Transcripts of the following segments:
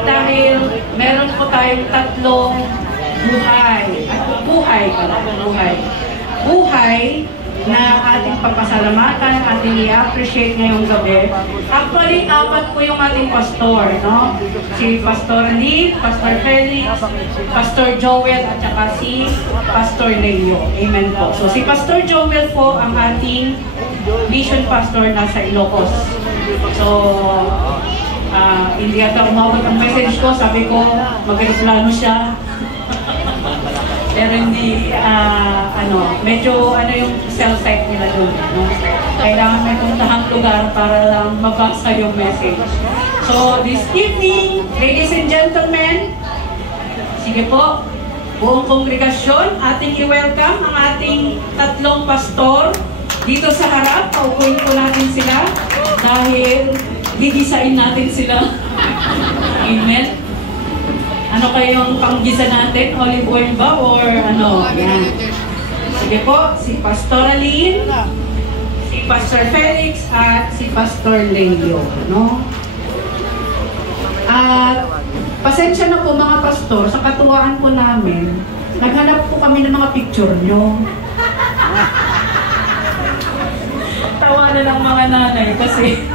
At dahil meron po tayong tatlong buhay na ating papasalamatan, ating i-appreciate ngayong gabi. Actually, 4 po yung ating pastor, no? Si Pastor Lee, Pastor Felix, Pastor Joel, at saka si Pastor Leo. Amen po. So, si Pastor Joel po ang ating mission pastor nasa Ilocos. So, hindi ata umabot ang message ko. Sabi ko, mag-replano siya. Pero hindi, medyo yung cell site nila doon. No? Kailangan may puntahang lugar para lang mabasa yung message. So, this evening, ladies and gentlemen, sige po, buong kongregasyon, ating i-welcome ang ating tatlong pastor dito sa harap. Paupuin po natin sila dahil gigisain natin sila. Amen. Ano kayong panggisa natin? Olive oil ba? Or ano? Yan. Sige po, si Pastor Aline, si Pastor Felix, at si Pastor Leo. No? At pasensya na po mga pastor, sa katuwaan po namin, naghanap po kami ng mga picture nyo. Tawa na ng mga nanay kasi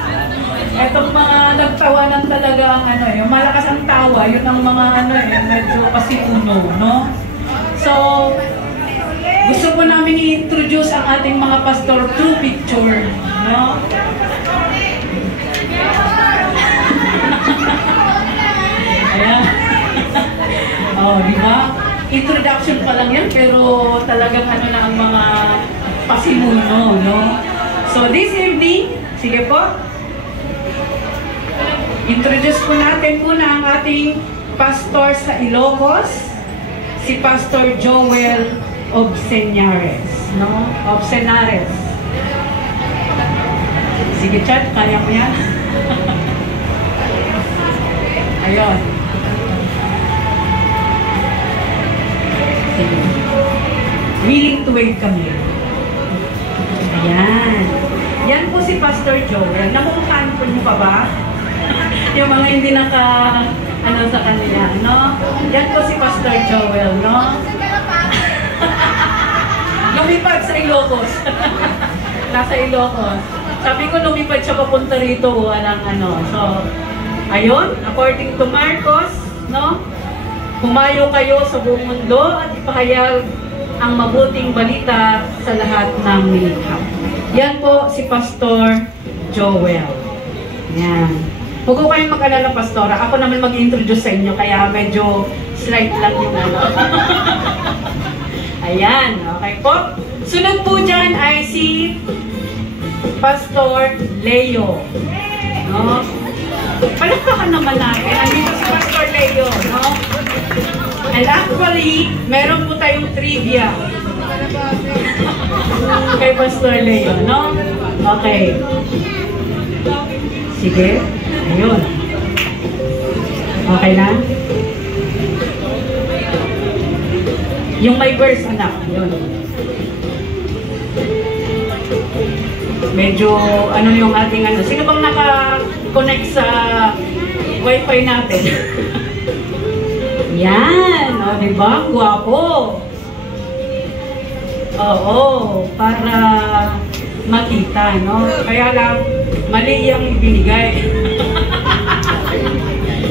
etong mga nagtawanan talaga ang yung malakas ang tawa, yun ang mga medyo pasiuno, no? So, gusto po namin i-introduce ang ating mga pastor through picture, no? Ayan. Oh, di ba? Introduction pa lang yan, pero talagang na ang mga pasimuno, no? So, this evening, sige po, introduce po natin muna ang ating pastor sa Ilocos, si Pastor Joel Obsenares, no? Obsenares. Sige, chat, kaya mo yan? Ayun. Sige. Willing to wait kami. Ayan. Yan po si Pastor Joel. Namungkan po niyo pa ba? Yung mga hindi sa kanila, no? Yan po si Pastor Joel, no? Lumipad sa Ilocos. Nasa Ilocos. Sabi ko lumipad siya papunta rito, walang So, ayun, according to Marcos, no? Humayo kayo sa buong mundo at ipahayag ang mabuting balita sa lahat ng nilikha. Yan po si Pastor Joel. Yan. Huwag ko kayong mag-alala, Pastora. Ako naman mag-introduce sa inyo, kaya medyo slight lang yung Ayan, okay po. Sunod po dyan ay si Pastor Leo. No? Palakpakan naman natin. Andito si Pastor Leo. No? And actually, meron po tayong trivia kay Pastor Leo. No? Okay. Sige. Ayun. Okay na? Yung may verse, anak. Yun. Medyo, yung ating Sino bang naka-connect sa wifi natin? Yan. O, diba? Guwapo. Oo. Para makita, no? Kaya lang, mali yung ibinigay.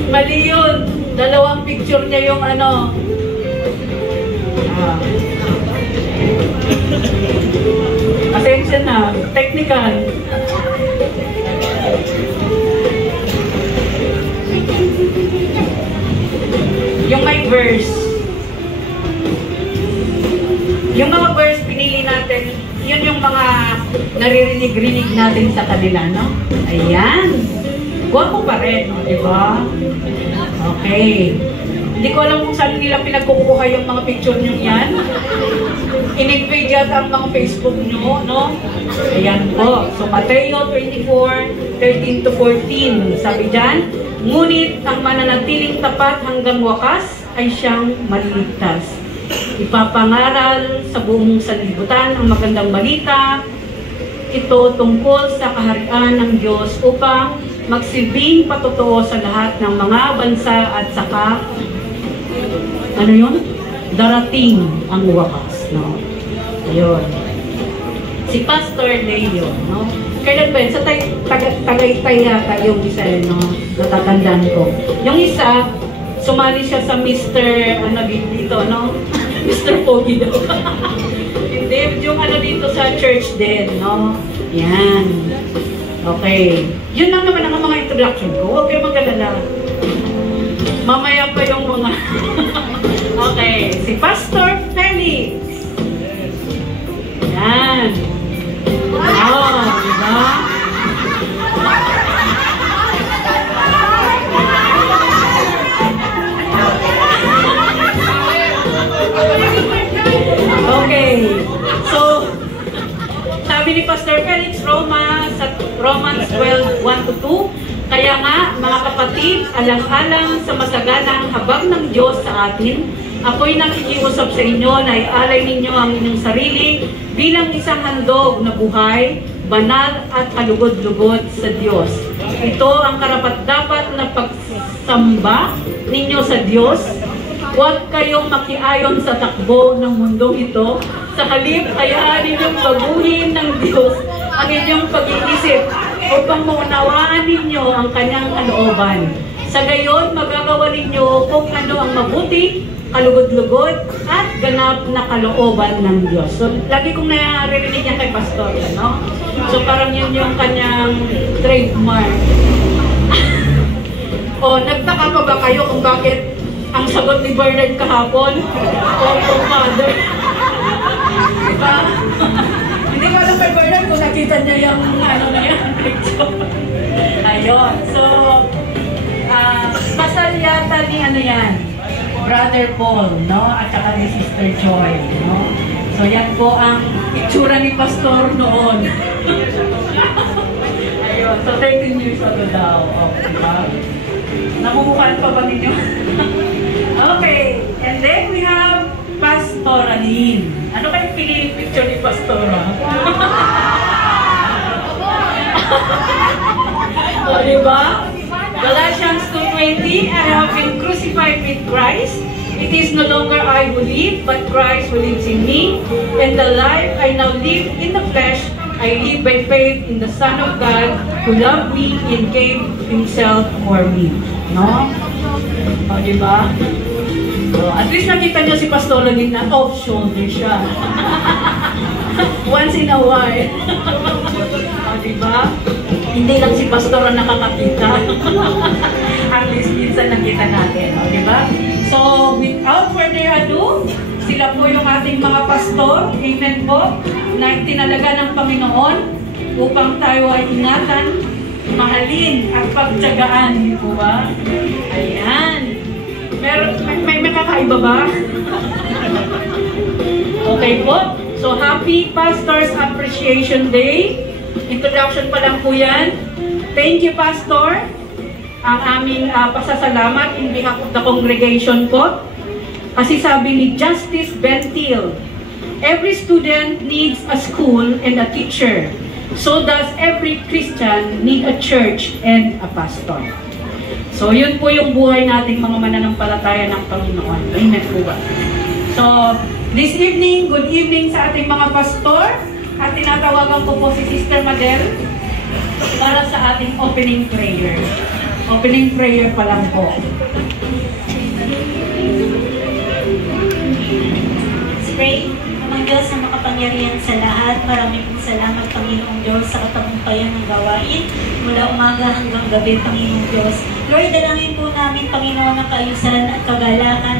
Mali yun. 2 picture niya yung Pasensya na. Technical. Yung may verse. Yung mga verse pinili natin, yun yung mga naririnig-rinig natin sa kanila, no? Ayan. Guwapo pa rin, no? Diba? Okay. Hindi ko alam kung saan nila pinagkukuha yung mga picture nyo yan. In-invade yata ang mga Facebook nyo, no? Ayan po. So, Mateo 24:13-14. Sabi dyan, ngunit ang mananatiling tapat hanggang wakas ay siyang maliligtas. Ipapangaral sa buong sanlibutan ang magandang balita. Ito tungkol sa kaharian ng Diyos upang magsilbing patutuo sa lahat ng mga bansa at saka, ano yun? Darating ang wakas, no? Ayun. Si Pastor Leo, no? Kailan ba yun? Sa Tagaytay yata yung isa, no? Natatandaan ko. Yung isa, sumali siya sa Mr. ano dito, no? Mr. Pogi daw. Hindi, yung ano dito sa church din, no? Yan. Okay. Yun lang naman ang mga introduction ko. Huwag kayo mag-alala. Mamaya pa yung mga... Okay. Si Pastor Felix. Yan. Wow, diba? Okay. So, sabi ni Pastor Felix, Romans 12:1-2, kaya nga, mga kapatid, alang-alang sa masaganang habag ng Diyos sa atin, ako'y nakikiusap sa inyo na ialay ninyo ang inyong sarili bilang isang handog na buhay, banal at kalugod-lugod sa Diyos. Ito ang karapat-dapat na pagsamba ninyo sa Diyos. Huwag kayong makiayon sa takbo ng mundong ito. Sa halip, hayaan ninyong baguhin ng Diyos ang inyong pag-iisip upang maunawaan ninyo ang kanyang kalooban. Sa gayon, magagawa ninyo kung ano ang mabuti, kalugod-lugod, at ganap na kalooban ng Diyos. So, lagi kong naririnig yan kay Pastor, no? So, parang yun yung kanyang trademark. O, nagtaka pa ba kayo kung bakit ang sagot ni Bernard kahapon? Oh, Father. Diba? Hindi ko alam kay Bernard kung nakita niya yung ano na yan. Ayun. So, pasal yata ni ano yan, Brother Paul, no? At saka ni Sister Joy, no? So, yan po ang itsura ni Pastor noon. Ayun. So, 13 years ago daw. Okay, diba? Namumukhaan pa ba ninyo? Okay. And then we have Pastor Aline. Ano kayo pinili picture ni Pastora? O, diba? Galatians 2:20, I have been crucified with Christ. It is no longer I who live, but Christ who lives in me. And the life I now live in the flesh, I live by faith in the Son of God who loved me and gave Himself for me. No? O, diba? So, at least nakita niyo si Pastor Aline na off-shoulder siya. Once in a while. O, diba? Hindi lang si Pastor ang nakakakita. At least minsan nakita natin. O, diba? So, without further ado, sila po yung ating mga pastor. Amen po. Na tinalaga ng Panginoon upang tayo ay ingatan, mahalin at pagtyagaan. Di po ba? Ayan. May kakaiba ba? Okay po. So, happy Pastor's Appreciation Day. Introduction pa lang po yan. Thank you, Pastor. Ang aming pasasalamat in behalf of the congregation po. Kasi sabi ni Justice Bentil, every student needs a school and a teacher. So does every Christian need a church and a pastor. So, yun po yung buhay nating mga mananampalataya ng Panginoon. Amen po ba? So, this evening, good evening sa ating mga pastor. At tinatawagan ko po si Sister Madel para sa ating opening prayer. Opening prayer pa lang po. Pray. Amang Diyos na makapangyarihan sa lahat, maraming salamat, Panginoong Diyos, sa katagumpayan ng gawain mula umaga hanggang gabi, Panginoong Diyos. Lord, dalangin po namin, Panginoon, ang kaayusan at kagalakan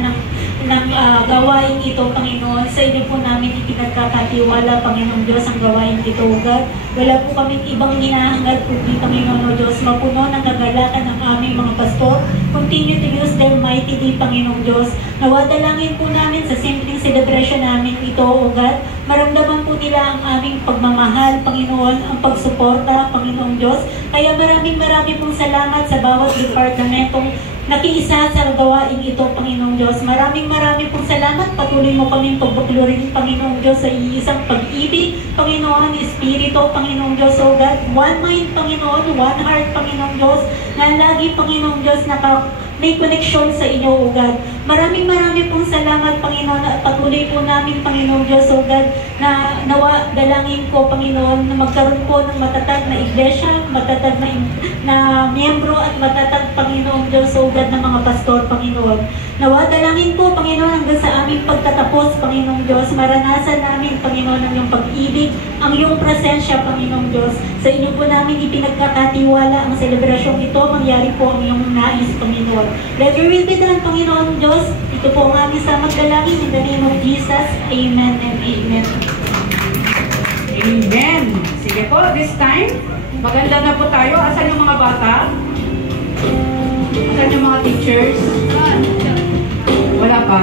ng gawain ito, Panginoon. Sa inyo po namin ipinagkakatiwala, Panginoong Diyos, ang gawain ito, God. Wala po kaming ibang hinahangad po di, Panginoon o Diyos. Mapuno ng kagalakan ng aming mga pastor. Continue to use their mighty day, Panginoong Diyos. Nawadalangin po namin sa simpleng celebration namin ito, O God. Maramdaman po nila ang aming pagmamahal, Panginoon, ang pagsuporta, Panginoong Diyos. Kaya maraming pong salamat sa bawat departamentong nakiisa sa gawain ito, Panginoong Diyos. Maraming pong salamat. Patuloy mo kaming pagbuklurin, Panginoong Diyos, sa iisang pag-ibig, Panginoon, Espiritu, Panginoong Diyos, O God. One mind, Panginoon, one heart, Panginoong Diyos, na lagi, Panginoong Diyos, may koneksyon sa inyo, O God. Maraming pong salamat, Panginoon, at patuloy po namin, Panginoong Diyos, O God, na nawa, dalangin ko, Panginoon, na magkaroon po ng matatag na iglesia, matatag na miyembro at matatag, Panginoong Diyos, O God, ng mga pastor, Panginoon. Nawa, dalangin po, Panginoon, hanggang sa aming pagtatapos, Panginoong Diyos, maranasan namin, Panginoon, ang iyong pag-ibig, ang iyong presensya, Panginoong Diyos. Sa inyo po namin ipinagkakatiwala ang selebrasyong ito, mangyari po ang iyong nais, Panginoon. Let your will be done, Panginoon Diyos. Ito po ang aming samad dalangin in the name of Jesus. Amen and amen. Amen. Sige po, this time, maganda na po tayo. Asan yung mga bata? Asan yung mga teachers? Wala pa?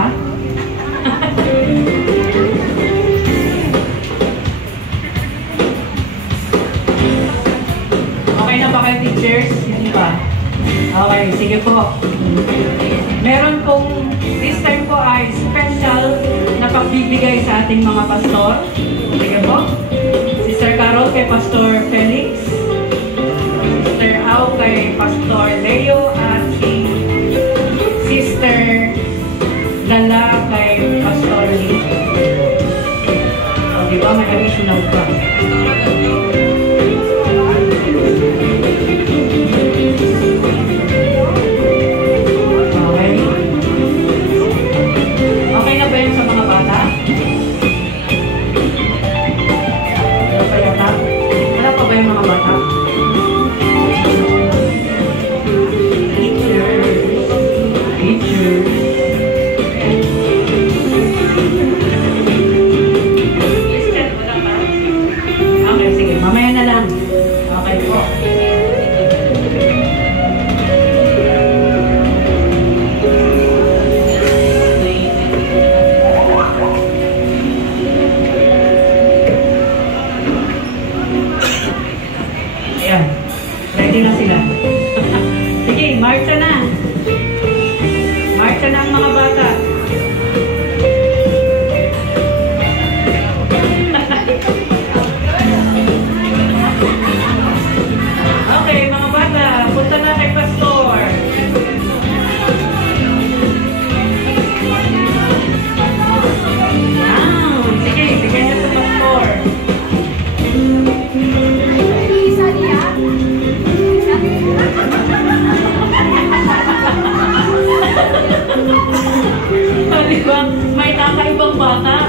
Okay na ba kayo, teachers? Hindi pa? Okay, sige po. Meron pong, this time po ay special na pagbibigay sa ating mga pastor. Sige po. Sister Carol kay Pastor Felix. Sister Au kay Pastor Leo. At si Sister Lala kay Pastor Lee. O, diba? May additional pa. Okay na ba yun sa mga bata? Wala pa yata? Wala pa ba yung mga bata? Teachers. Okay, sige. Mamaya na lang. Okay po. Ayan. Ready na sila. Sige, marcha na. Marcha na ang mga bata. Okay, mga bata, punta na kay Pastor. Sige, bigyan niyo sa Pastor. Diba? May kakaibang bata.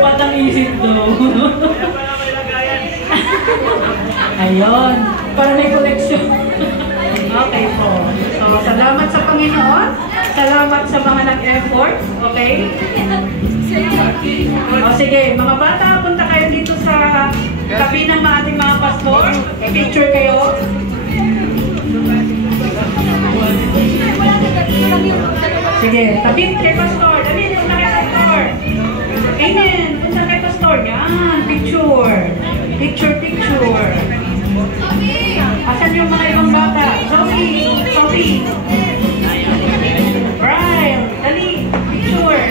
Batang isip daw. Ayun. Para may collection. Okay po. So, salamat sa Panginoon. Salamat sa mga nag-effort. Okay? O sige, mga bata, punta kayo dito sa tabi ng ating mga pastor. Picture kayo. Sige, tabi kay pastor. Dali, punta kay pastor. Amen. Punta kay pastor. Yan, picture. Picture. Asan yung mga ibang bata? Sophie. Brian, dali, picture.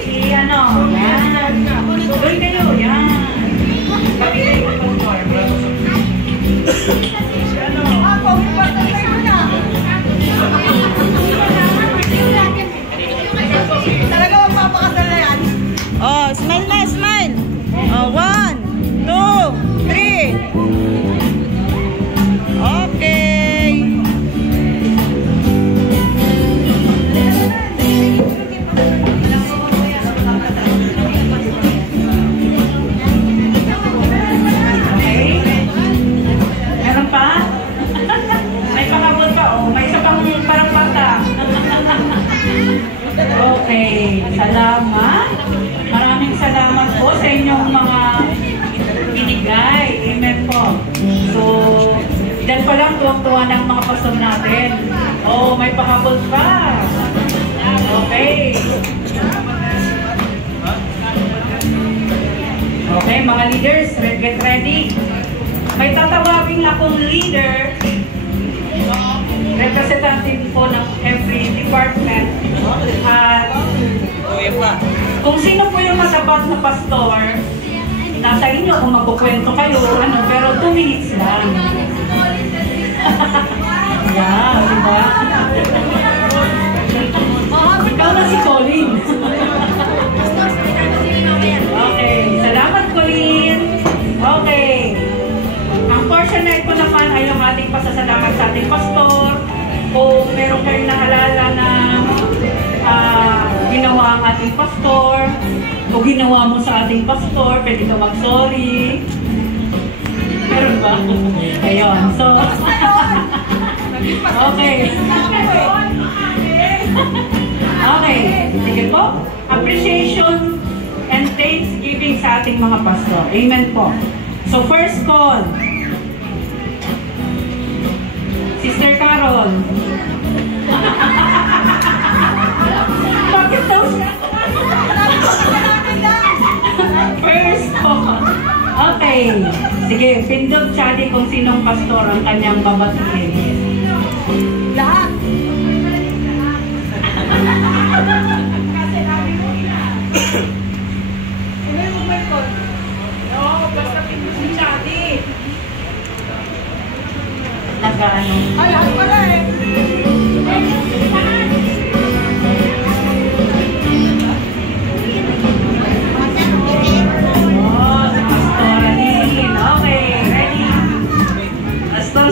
Si ano, yan. Tuloy kayo, yan. Tabi kayo kay pastor. Si ano. Talaga magpapakasal na yan. Oh, smile na, smile. Oh, 1, 2, 3. Okay. Meron pa? May pakabot pa, oh. May isa pang parang bata. Okay, salamat. Maraming salamat po sa inyong mga binigay. Amen po. So, dyan pa lang tuwang-tuwa ng mga pastor natin. Oh, may pakabot pa. Okay. Okay, mga leaders, get ready. May tatawagin akong leader pastor, nasa inyo kung magkukwento kayo, ano, pero 2 minutes lang. Yeah, diba? Ikaw na si Colin. Okay, salamat Colin. Okay. Ang portion na ito naman ay yung ating pasasalamat sa ating pastor. Kung meron kayong naalala na ginawa ang ating pastor, o ginawa mo sa ating pastor, pwede ka mag-sorry. Meron ba? Ayun. So, okay. Okay. Sige po. Appreciation and thanksgiving sa ating mga pastor. Amen po. So, first call. Sister Carol. Bakit daw siya? First call. Okay. Sige, pindot siya di kung sinong pastor ang kanyang babatiin. Lahat. Sino yung may call? No, basta pindot si Chadi. Nag-ano? Ay, lahat pala eh.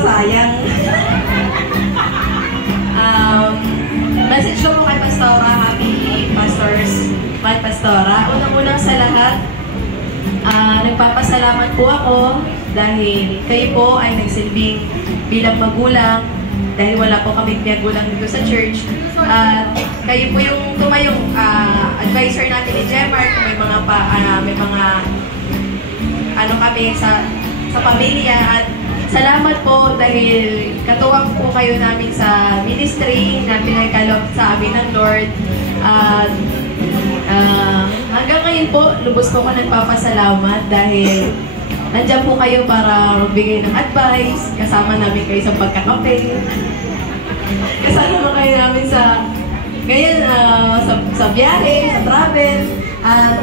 Sayang. Message ko po kay Pastora, happy pastors, Mad Pastora. Unang-unang sa lahat, nagpapasalamat po ako dahil kayo po ay nagsilbing bilang magulang dahil wala po kaming magulang dito sa church. Kayo po yung tumayong advisor natin ni Gemar, may mga ano kami sa pamilya at salamat po dahil katuwang po kayo namin sa ministry na pinagkaloob sa amin ng Lord. Hanggang ngayon po, lubos po ko nagpapasalamat dahil nandiyan po kayo para magbigay ng advice, kasama namin kayo sa pagkakape, kasama kayo namin sa biyahe, sa travel, at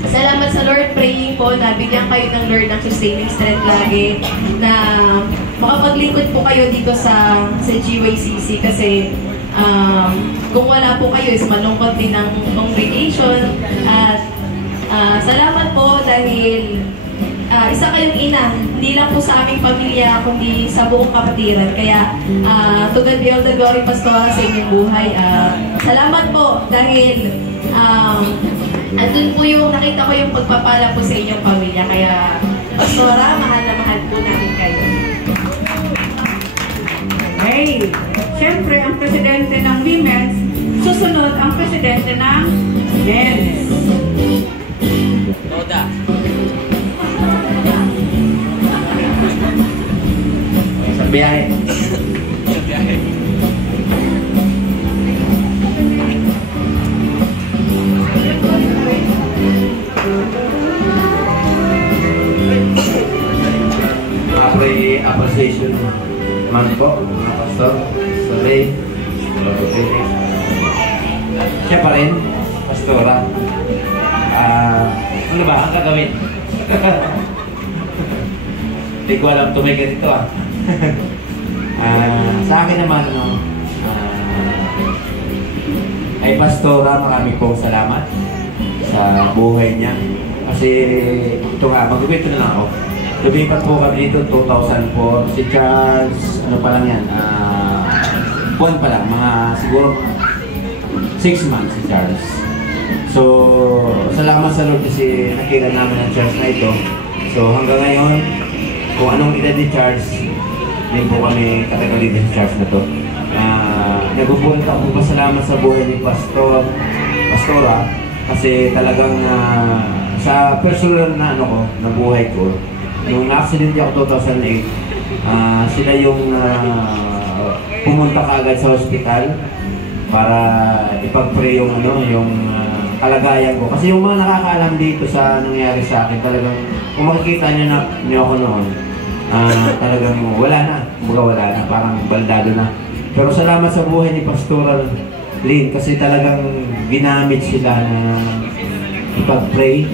salamat sa Lord, praying po na bigyan kayo ng Lord ng sustaining strength lagi na makapaglingkod po kayo dito sa GYCC kasi kung wala po kayo is malungkot din ang congregation at salamat po dahil isa kayong ina, hindi lang po sa aming pamilya kundi sa buong kapatiran kaya to God be all the glory Pastora sa inyong buhay. Salamat po dahil andun po yung, nakita ko yung pagpapala po sa inyong pamilya. Kaya, Pastora, mahal na mahal po namin kayo. Okay. Siyempre, ang presidente ng women's, susunod ang presidente ng men's. Toda. Sa biyahe. Sa biyahe. Appreciation man po, mga pastor, sorry, siya pa rin, pastora. Ano ba ang gagawin? Hindi ko alam tumigil ito sa akin naman, ay pastora, marami pong salamat sa buhay niya. Kasi ito nga, mag-uwito na lang ako. Lumipat po kami dito 2004. Si Charles, ano pa lang yan, buwan pa lang, mga siguro 6 months si Charles. So, salamat sa Lord kasi nakita namin ang Charles na ito. So, hanggang ngayon, kung anong edad ni Charles, din po kami katagalin din si Charles na to. Nagpupunta ako pasalamat sa buhay ni Pastora kasi talagang sa personal na ano ko, na buhay ko, nung na-accident ako 2008, sila yung pumunta kaagad sa hospital para ipag-pray yung kalagayan ko. Kasi yung mga nakakaalam dito sa nangyari sa akin, talagang kung makikita niyo ako noon, talagang wala na, wala na, parang baldado na. Pero salamat sa buhay ni Pastoral Lynn kasi talagang ginamit sila na ipag-pray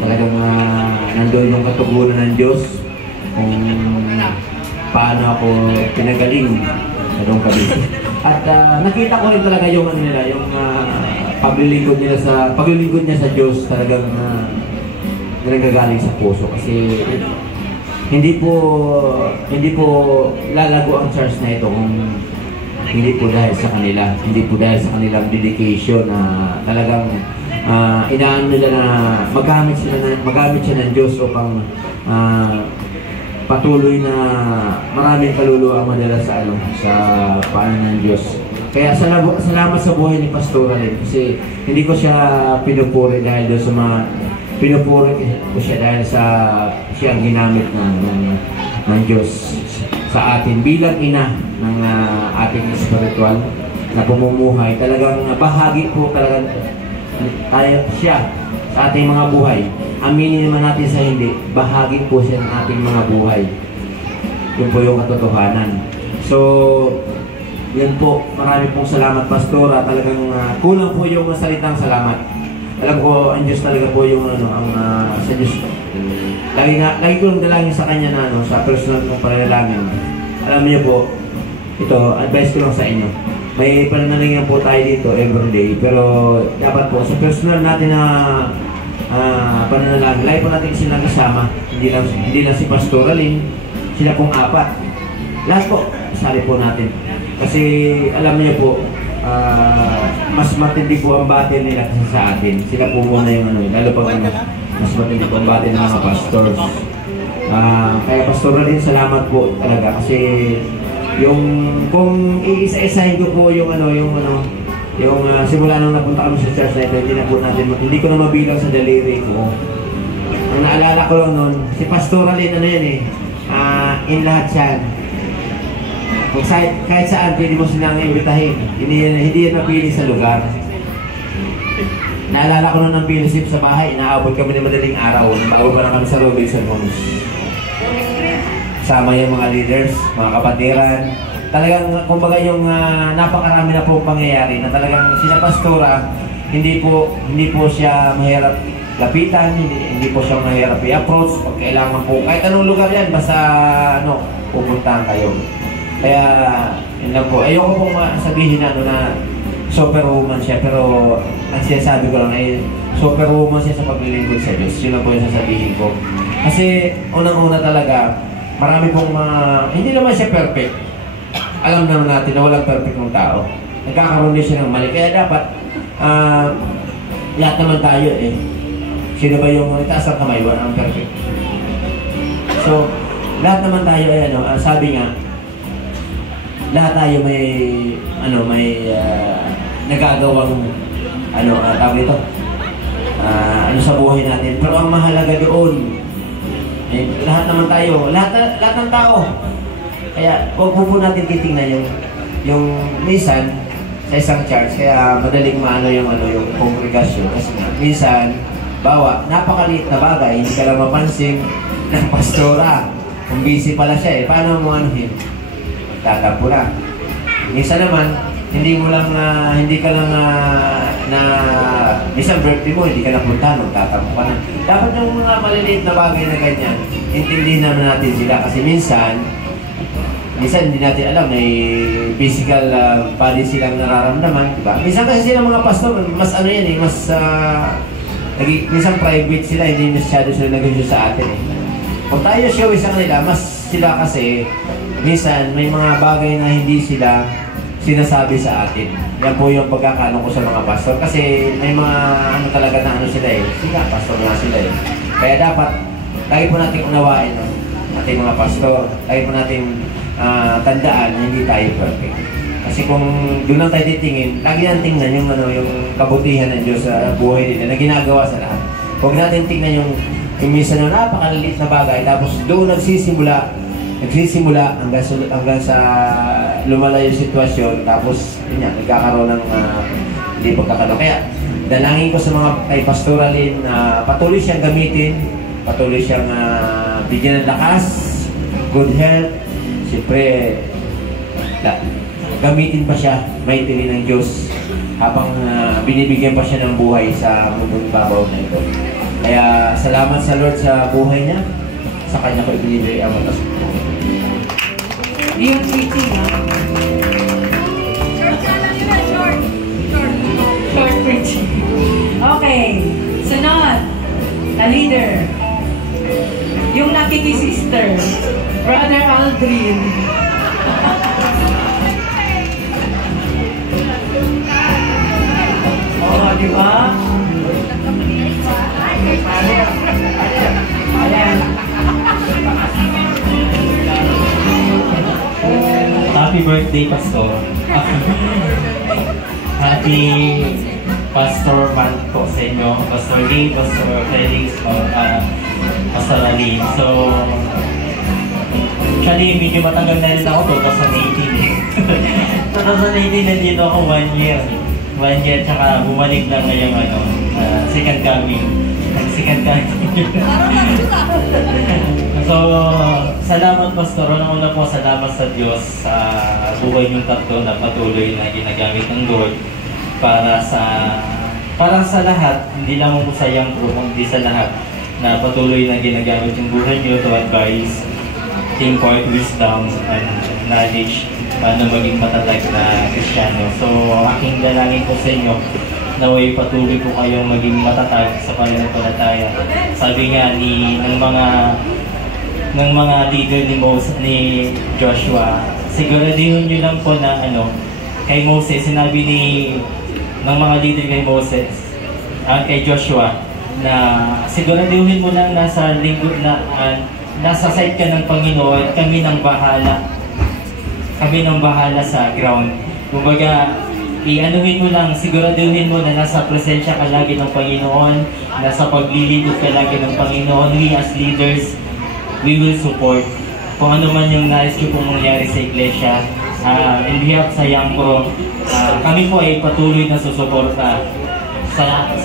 talagang nandoon yung katugunan ng Diyos kung paano ako pinagaling sa doong Cavite. At nakita ko rin talaga yung ano nila, yung paglilingkod niya sa Diyos, talagang nagagaling sa puso kasi hindi po lalago ang church na ito kung hindi po dahil sa kanila, hindi po dahil sa kanilang dedication na talagang inaano nila na magamit siya ng Diyos upang patuloy na maraming kaluluwa ang madala sa paanan ng Diyos. Kaya salamat sa buhay ni Pastora rin kasi hindi ko siya pinupuri dahil doon sa pinupuri ko siya dahil sa siyang ginamit ng Diyos sa atin bilang ina ng ating spiritual na pumumuhay. Talagang bahagi po talaga tayo siya sa ating mga buhay. Aminin naman natin sa hindi, bahagi po siya ng ating mga buhay. Yun po yung katotohanan. So, yun po, marami pong salamat Pastora. Talagang kulang po yung salitang salamat. Alam ko, ang Diyos talaga po yung sa Diyos. Lagi ko lang dalangin sa Kanya na sa personal kong panalangin. Alam niyo po, ito, advice ko lang sa inyo. May pananalingan po tayo dito everyday, pero dapat po sa personal natin na pananalangin, lagi po natin silang kasama. Hindi lang si Pastora Lynn, sila pong apat. Lahat po, sali po natin. Kasi alam niyo po, mas matindi po ang battle nila kasi sa atin. Sila po muna yung lalo pag mas matindi po ang battle ng mga pastors. Kaya Pastora Lynn, salamat po talaga kasi kung iisa-isahin ko po yung simula nung napunta kami sa church na ito, hindi ko na mabilang sa daliri ko. Ang naalala ko lang nun, si Pastora Lynn, in lahat yan. Kung kahit saan, pwede mo silang imbitahin. Hindi yan napili sa lugar. Naalala ko nun ng fellowship sa bahay, inaabot kami ng madaling araw. Naabot pa na kami sa Robinson Homes. Sama yung mga leaders, mga kapatiran. Talagang, kumbaga yung napakarami na pong pangyayari na talagang sina Pastora, hindi po siya mahirap lapitan, hindi po siya mahirap i-approach pag kailangan po. Kahit anong lugar yan, basta pupuntahan kayo. Kaya, yun lang po. Ayoko pong sabihin na superwoman siya, pero ang sinasabi ko lang ay superwoman siya sa paglilingkod sa Diyos. Yun lang po yung sasabihin ko. Kasi, unang-una talaga, marami pong hindi naman siya perfect. Alam naman natin na walang perfect ng tao. Nagkakaroon din siya ng mali. Kaya dapat, lahat naman tayo Sino ba yung itaas ang kamay? Ang perfect. So, lahat naman tayo sabi nga, lahat tayo may nagagawang tawag ito sa buhay natin. Pero ang mahalaga doon, lahat naman tayo, lahat ng tao. Kaya huwag po natin titingnan yung minsan sa isang church, kaya madaling maano yung kongregasyon. Kasi minsan, napakaliit na bagay, hindi ka lang mapansin ng pastora. Kung busy pala siya paano mo tatampo na. Minsan naman, hindi ka lang minsan birthday mo, hindi ka napunta, tatampo ka na. Dapat yung mga maliliit na bagay na ganyan, intindihin naman natin sila kasi minsan hindi natin alam, may physical body silang nararamdaman, diba? Minsan kasi silang mga pastor, mas minsan private sila, hindi masyado sila nag-issue sa atin Kung tayo show sa kanila, mas sila kasi minsan may mga bagay na hindi sila sinasabi sa atin. Yan po yung pagkakaano ko sa mga pastor kasi may mga talaga na sila sila, pastor na sila Kaya dapat, lagi po natin unawain ating mga pastor, lagi po natin tandaan na hindi tayo perfect. Kasi kung doon lang tayo titingin, lagi natin tingnan yung kabutihan ng Diyos sa buhay nila na ginagawa sa lahat. Huwag natin tingnan yung minsan na napakaliit na bagay, tapos doon nagsisimula hanggang sa lumala yung sitwasyon, tapos nagkakaroon ng hindi pagkakaroon. Kaya dalangin ko sa mga kay Pastora Lynn na patuloy siyang gamitin, patuloy siyang bigyan ng lakas, good health. Siyempre, gamitin pa siya, maitili ng Diyos habang binibigyan pa siya ng buhay sa mundong babaw na ito. Kaya salamat sa Lord sa buhay niya. Sa kanya ko ibinibigay ang mga suko. Hindi yung preaching, ha? Short preaching. Okay. Sunod. Na leader. Yung nakikisister. Brother Aldrin. Oh, di ba? Ayan. Happy birthday, Pastor. Happy Pastor month po sa inyo. Pastor Lee, Pastor Felix, Pastor Ali. So, actually, medyo matagal na rin ako, 2018 2018 nandito ako 1 year. 1 year, tsaka bumalik lang ngayong second coming. Second coming. So, salamat Pastor. Una po, salamat sa Diyos sa buhay niyong tatlo na patuloy na ginagamit ng Lord para sa lahat, hindi lang po sa young group, hindi sa lahat na patuloy na ginagamit yung buhay niyo to advise, impart wisdom and knowledge paano maging matatag na Kristiyano. So, aking dalangin po sa inyo naway patuloy po kayong maging matatag sa pananampalataya. Sabi nga ng mga leader ni Joshua, siguraduhin nyo lang po na kay Moses, sinabi ng mga leader kay Moses, kay Joshua, na siguraduhin mo lang nasa side ka ng Panginoon, kami nang bahala sa ground. Kumbaga, i-anuhin mo lang, siguraduhin mo na nasa presensya ka lagi ng Panginoon, nasa paglilingkod ka lagi ng Panginoon. We as leaders, we will support kung ano man yung nais nyo pong mangyari sa iglesia. In behalf sa Young Pro, kami po ay patuloy na susuporta sa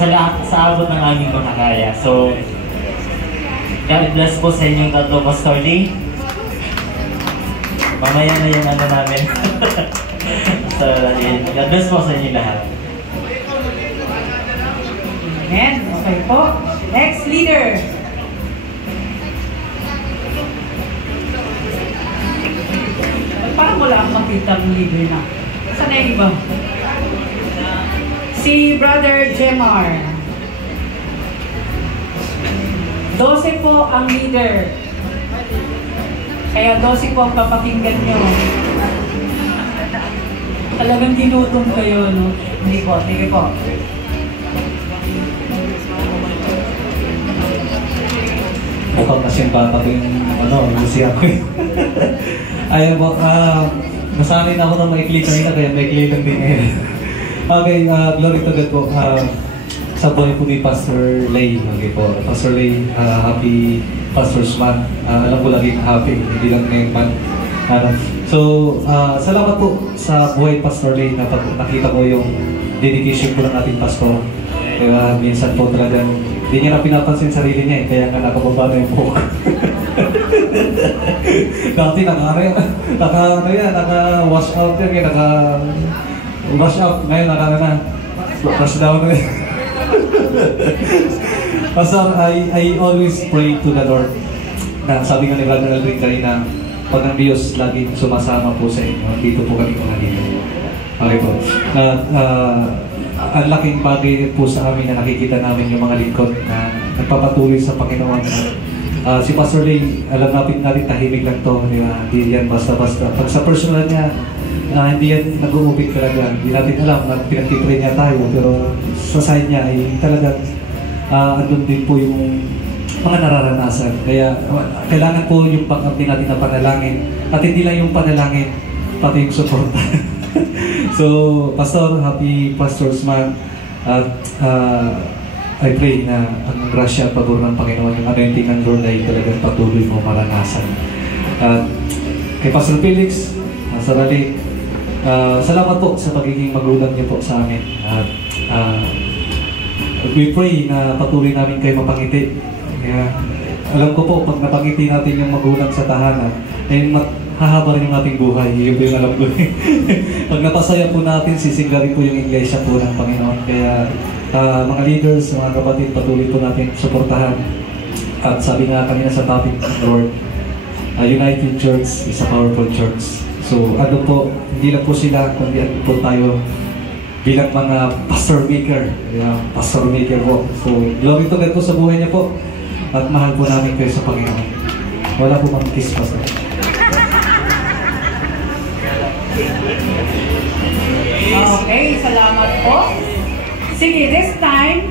abot ng aming makakaya. So, God bless po sa inyong tatlo, Pastor Lee. Mamaya na yung namin. So, God bless po sa inyo lahat. Amen. Okay po. Next leader. Parang wala akong makita ang leader na. Saan na yung iba? Si Brother Jemar. 12 po ang leader. Kaya 12 po ang papakinggan nyo. Talagang ginutom kayo, no? Hindi po, sige po. Mukhang kasing bata ko yung lusi ako eh. Ayun po, nasanay na ako ng maikli kanina kaya maikli lang din ngayon. Okay, glory to God po. Sa buhay po ni Pastor Lay. Okay po, Pastor Lay, happy Pastor's Month. Alam ko laging happy, hindi lang ngayong month. So, salamat po sa buhay Pastor Lay na nakita ko yung dedication po ng ating pastor. Kaya minsan po talagang hindi niya na pinapansin sarili niya eh, kaya nga nakababa na yung buhok. Dati naka-wash out yan, naka-wash out, ngayon wash down na yan. Pastor, I always pray to the Lord na sabi nga ni Brother Aldrin kanina, pag ang Diyos laging sumasama po sa inyo, dito po kami mga dito. Okay po. Ang laking bagay po sa amin na nakikita namin yung mga lingkod na nagpapatuloy sa Panginoon. Si Pastor Lay, alam natin tahimik lang to, di ba? Hindi yan basta-basta. Pag sa personal niya, hindi yan nag-uubig talaga. Hindi natin alam na pinagtitry niya tayo, pero sa side niya ay talagang andun din po yung mga nararanasan. Kaya kailangan po yung backup din natin na panalangin. At hindi lang yung panalangin, pati yung support. So, Pastor, happy Pastor's Month. At I pray na ang grasya at pabor ng Panginoon, yung anointing ng Lord ay talagang patuloy mo maranasan. Kay Pastor Felix, Pastor Ali, salamat po sa pagiging magulang niyo po sa amin. At we pray na patuloy namin kayo mapangiti. Kaya, alam ko po, pag napangiti natin yung magulang sa tahanan, ay hahaba rin yung ating buhay. Yun yung alam ko. Pag napasaya po natin, sisinggarin po yung iglesia po ng Panginoon. Kaya, Mga leaders, mga kapatid, patuloy po natin suportahan. At sabi nga kanina sa topic ng Lord, United Church is a powerful church. So ano po, hindi lang po sila, kundi ano po tayo bilang mga pastor maker. Pastor maker po. So glory to God po sa buhay niya po. At mahal po namin kayo sa Panginoon. Wala po mang kiss, pastor. Okay, salamat po. Sige, this time,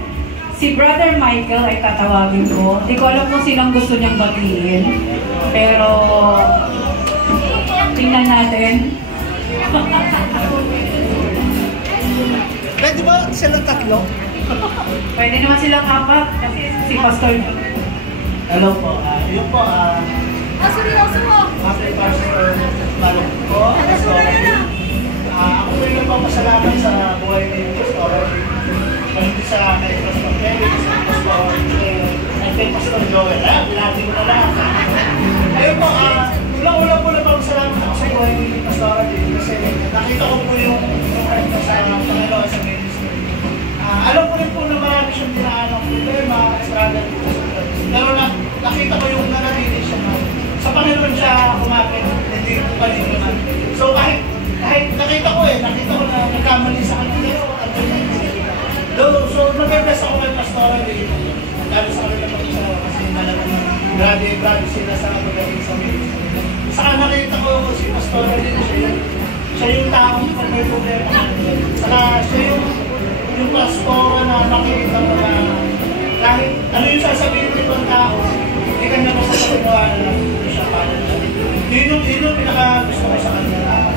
si Brother Michael ay tatawagin ko. Hindi ko alam kung silang gusto niyang batiin. Pero, tingnan natin. Pwede ba silang tatlo? Pwede naman silang apat kasi si Pastor. Hello po. Yun po. Seryoso mo? Pastor Balong po. Ako po yung nagpapasalamat sa buhay ni Pastor. Hindi sa kay Pastor Kevin, sa Pastor kay Pastor Joel. Binati ko na lahat. Ayun po, una po nagpapasalamat ako sa buhay ni Pastor kasi nakita ko po yung sa Panginoon sa ministry. Alam ko rin po na marami siyang dinaan ng problema, struggle po. Pero nakita ko yung nanatili siya na sa Panginoon siya kumapit, hindi ko paliliman. So kahit nakita ko na nagkamali sa kanila. So nag-bless ako kay Pastora dito. Lalo sa kanila pag-isa kasi talagang grabe sila sa pagdating sa ministry. Saka nakita ko si Pastora dito, siya yung taong may problema. Saka siya yung pastora na makikita mo na kahit ano yung sasabihin ng ibang tao, hindi ka naman sa pagkawa na siya pala. Yun yung pinaka-gusto ko sa kanila.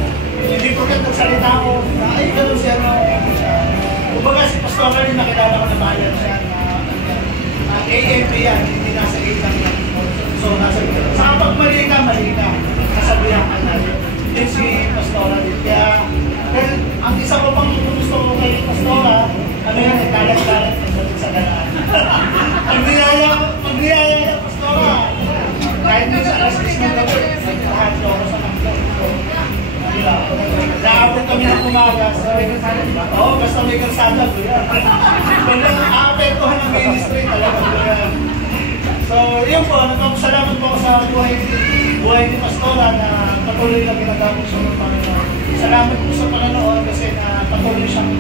Hindi po kahit nagsalita ko na ay gano'n siya na kumbaga si Pastora rin nakilala ko na bayan siya na AMP yan, hindi nasa ilang yan. So nasa ilang. Saka pag mali ka, kasabihan ka na yun si Pastora din. Kaya ang isa ko pang gusto ko kay Pastora, ano yan, kalat-kalat sa ganaan. Pag niyaya ng Pastora, kahit nyo sa alas-is ng gabi, lahat ko ako sa kanila. Naabot kami ng umaga. Oo, basta may kalsada ko yan. Kung lang aapektuhan ng ministry, talaga ko yan. So, yun po, nagpapasalamat po ako sa buhay ni Pastora na patuloy na ginagamit siya ng Panginoon. Salamat po sa Panginoon kasi na patuloy siyang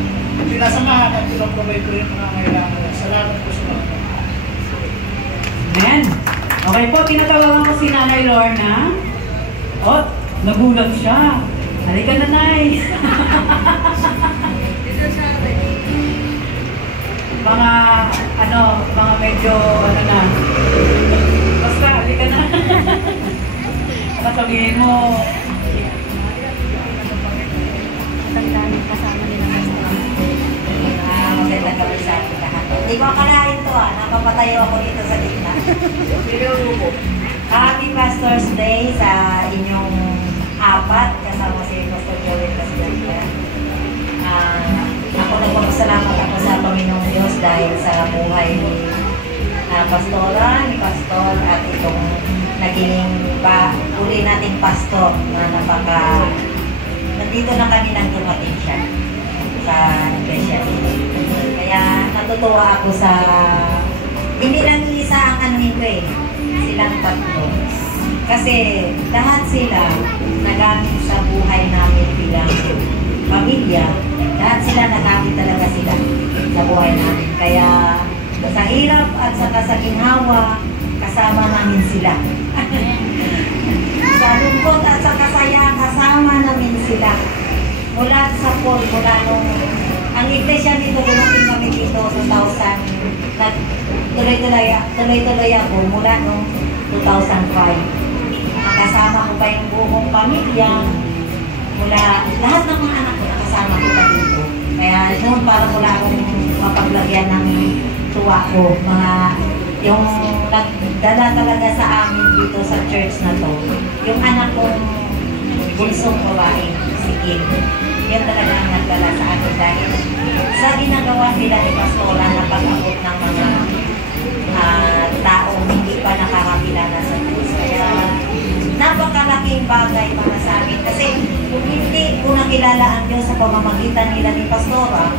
pinasamahan at pinaprovide ko yung mga kailangan. Salamat po sa Panginoon. Amen. Okay po, tinatawagan ko si Nanay Lorna. Oh, nagulat siya. Halika na, Nay. mga medyo, na. Basta, halika na. Sabihin mo, Ang daming kasama nila magandang gabi sa ating lahat. Hindi ko akalain to napapatayo ako dito sa gitna. Happy Pastor's Day sa inyong apat kasama si Pastor Joel Castillo. Ako nagpapasalamat ako sa Panginoong Diyos dahil sa buhay ni Pastora, ni Pastor at itong naging uli nating pastor na nandito na kami nang dumating siya sa iglesia. Kaya natutuwa ako sa hindi lang isa ang anuhin ko silang tatlo. Kasi lahat sila nagamit sa buhay namin bilang pamilya. Lahat sila nagamit talaga sila sa buhay namin. Kaya sa hirap at sa kasaginhawa, kasama namin sila. Sa lungkot at sa kasaya, kasama namin sila. Mula sa pool, mula nung ang iglesia nito, dumating kami dito 2000. Tuloy-tuloy ako mula nung 2005. Nakasama ko pa yung buong pamilya. Mula lahat ng mga anak ko, nakasama ko pa dito. Kaya noon parang wala akong mapaglagyan ng tuwa ko. Yung nagdala talaga sa amin dito sa church na to, yung anak kong bunsong babae, si Kim. Yan talaga ang nagdala sa akin dahil sa ginagawa nila ni Pastora na pag-abot ng mga taong hindi pa nakakakilala sa Diyos. Kaya napakalaking bagay para sa amin. Kasi kung hindi ko nakilala ang Diyos sa pamamagitan nila ni Pastora,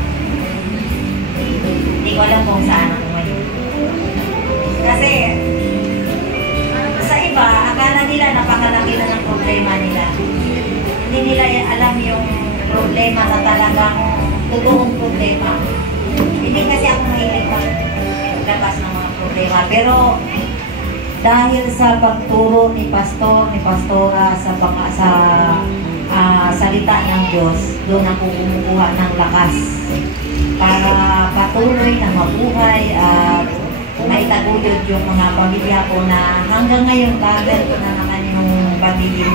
Hindi ko alam kung saan ako ngayon. Kasi, sa iba, akala nila napakalaki na ng problema nila. Hindi nila alam yung problema na talagang totoong problema. Hindi kasi ako mahilig maglabas ng mga problema. Pero, dahil sa pagturo ni pastor, ni pastora sa salita ng Diyos, doon ako kumukuha ng lakas para patuloy na mabuhay at maitaguyod yung mga pamilya ko na hanggang ngayon battle ko na naman yung pamilya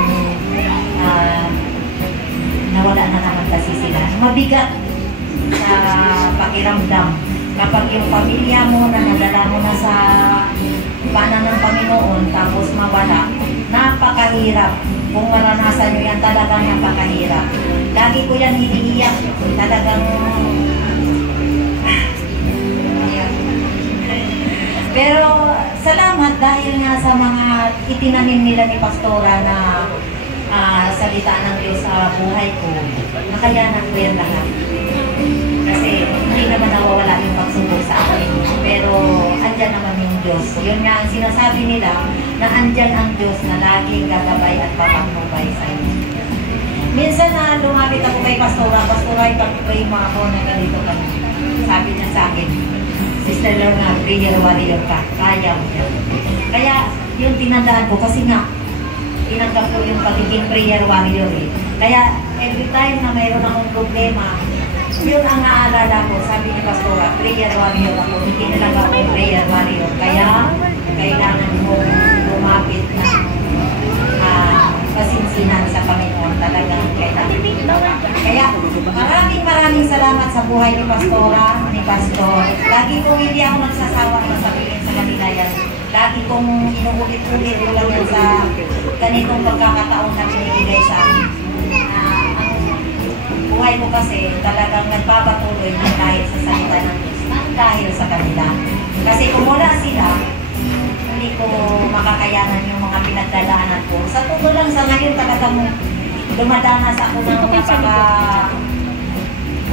nawala na naman kasi sila. Mabigat sa pakiramdam kapag yung pamilya mo na nadala mo na sa panan ng Panginoon tapos mawala, napakahirap. Kung maranasan nyo yan, talagang napakahirap. Lagi ko yan hinihiyak. Talagang pero salamat dahil nga sa mga itinanim nila ni Pastora na salita ng Diyos sa buhay ko, nakayanan ko yan lahat. Kasi hindi naman nawawala yung pagsubok sa akin. Pero andyan naman yung Diyos. Yun nga ang sinasabi nila na andyan ang Diyos na laging gagabay at papaknubay sa inyo. Minsan na lumapit ako kay Pastora, Pastora, ipag-pray mo ako na ganito ka. Sabi niya sa akin, Sister Lorna, prayer warrior ka, kaya mo yan. Kaya yung tinandaan ko, kasi nga, tinanggap ko yung pagiging prayer warrior eh. Kaya every time na mayroon akong problema, yun ang naalala ko, sabi ni Pastora, prayer warrior ako, hindi nilang ako prayer warrior. Kaya kailangan mo lumapit ng kasinsinan sa Panginoon, talagang kailangan. Kaya maraming salamat sa buhay ni Pastora, ni Pastor. Lagi kong hindi ako nagsasawa na sabihin sa kanila yan. Lagi kong inuulit-ulit lang yan sa ganitong pagkakataon na binibigay sa amin. Ang buhay ko kasi talagang nagpapatuloy ng dahil sa salita ng Diyos, dahil sa kanila. Kasi kung wala sila, hindi ko makakayanan yung mga pinagdadaanan ko. Sa totoo lang sa ngayon talagang dumadanas ako ng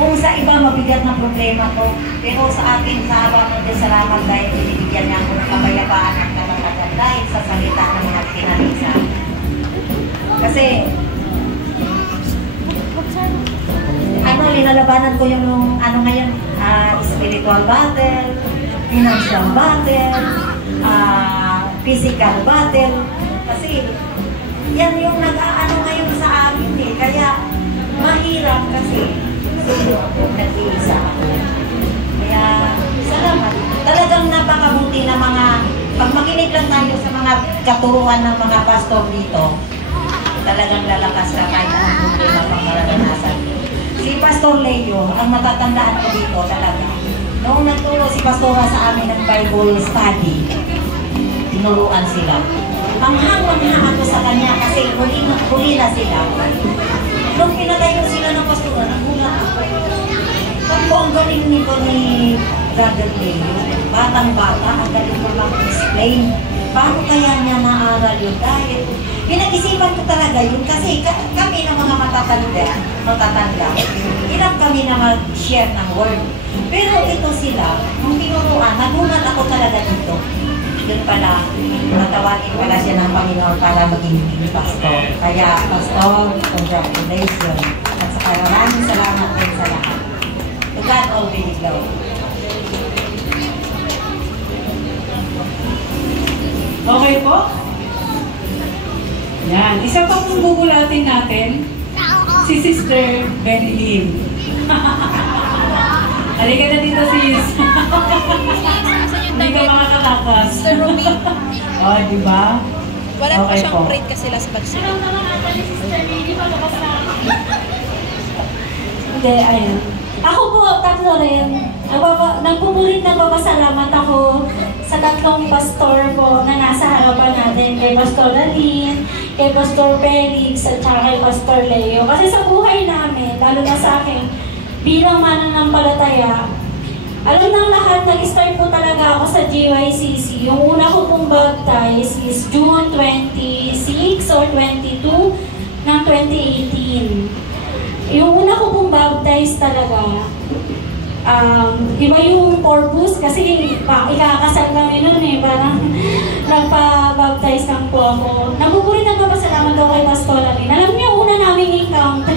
kung sa iba mabigat na problema to, pero sa akin sa habang ng Diyos salamat dahil binibigyan niya ako ng kapayapaan at kalagayan dahil sa salita ng mga kinalisa. Kasi linalabanan ko yung ngayon, spiritual battle, financial battle, physical battle. Kasi yan yung nag-aano ngayon sa amin eh. Kaya mahirap kasi nag-iisa ako. Kaya salamat. Talagang napakabuti na mga, pag makinig lang tayo sa mga katuruan ng mga pastor dito, talagang lalakas ka kahit anong problema pang maranasan. Si Pastor Leo, ang matatandaan ko dito talaga, noong nagturo si Pastora sa amin ng Bible study, tinuruan sila. Manghang-manghang ako sa kanya kasi huli na sila. Nung pinalayo sila ng Pastora, nagulat ako. Ako ang galing nito ni Brother Leo. Batang-bata, ang galing ko mag-explain. Paano kaya niya naaral yun? Dahil pinag-isipan ko talaga yun kasi kami ng mga matatanda, ilang kami na mag-share ng word. Pero ito sila, nung tinuruan, nagulat ako talaga dito. Yun pala, natawagin pala siya ng Panginoon para maging pastor. Kaya, pastor, congratulations. At saka maraming salamat din sa lahat. To God all be the glory. Okay po? Yan. Isa pa pong gugulatin natin, si Sister Benilyn. Halika na dito, sis. Hindi ka makakatakas. Sister Ruby. Oh, di ba? Wala okay pa siyang po. break kasi last batch. Hindi, ayun. Ako po, tatlo rin. Nagpupulit ng papasalamat ako sa tatlong pastor po na nasa harapan natin. Kay Pastor Aline, kay Pastor Felix, at saka kay Pastor Leo. Kasi sa buhay namin, lalo na sa akin, bilang mananampalataya, alam ng lahat, nag-start po talaga ako sa GYCC. Yung una ko pong baptize is June 26 or 22 ng 2018. Yung una ko pong baptize talaga, Iba yung purpose kasi ikakasal kami nun eh, parang nagpa-baptize lang po ako. Nagpupulit na papasalamat ako kay Pastor Alin. Alam niyo, una naming encounter.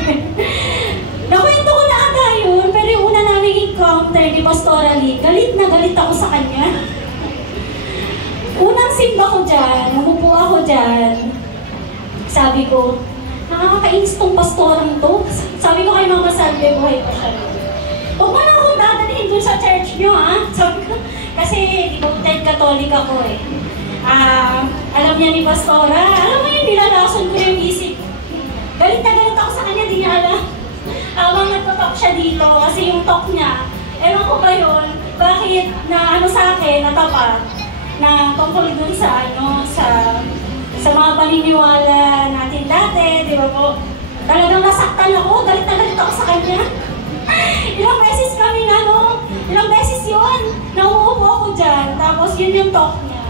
Nakwento ko na ata yun, pero yung una naming encounter ni Pastor Alin, galit na galit ako sa kanya. Unang simba ko dyan, umupo ako dyan, sabi ko, nakakainis tong pastorang to. Sabi ko kay Mama Salve, buhay pa siya. Huwag mo na akong dadalhin dun sa church nyo, ha? Sabi ko, kasi devoted Catholic ako eh. Alam niya ni Pastora, alam mo yun, nilalason ko yung isip. Galit na galit ako sa kanya, di niya alam. Nagtatalk siya dito kasi yung talk niya, ewan ko ba yun, bakit na ano sa akin, natapat, na tungkol dun sa sa mga paniniwala natin dati, di ba po? Talagang nasaktan ako, galit na galit ako sa kanya. Ilang beses kami ilang beses yun, nauupo ako dyan, tapos yun yung talk niya.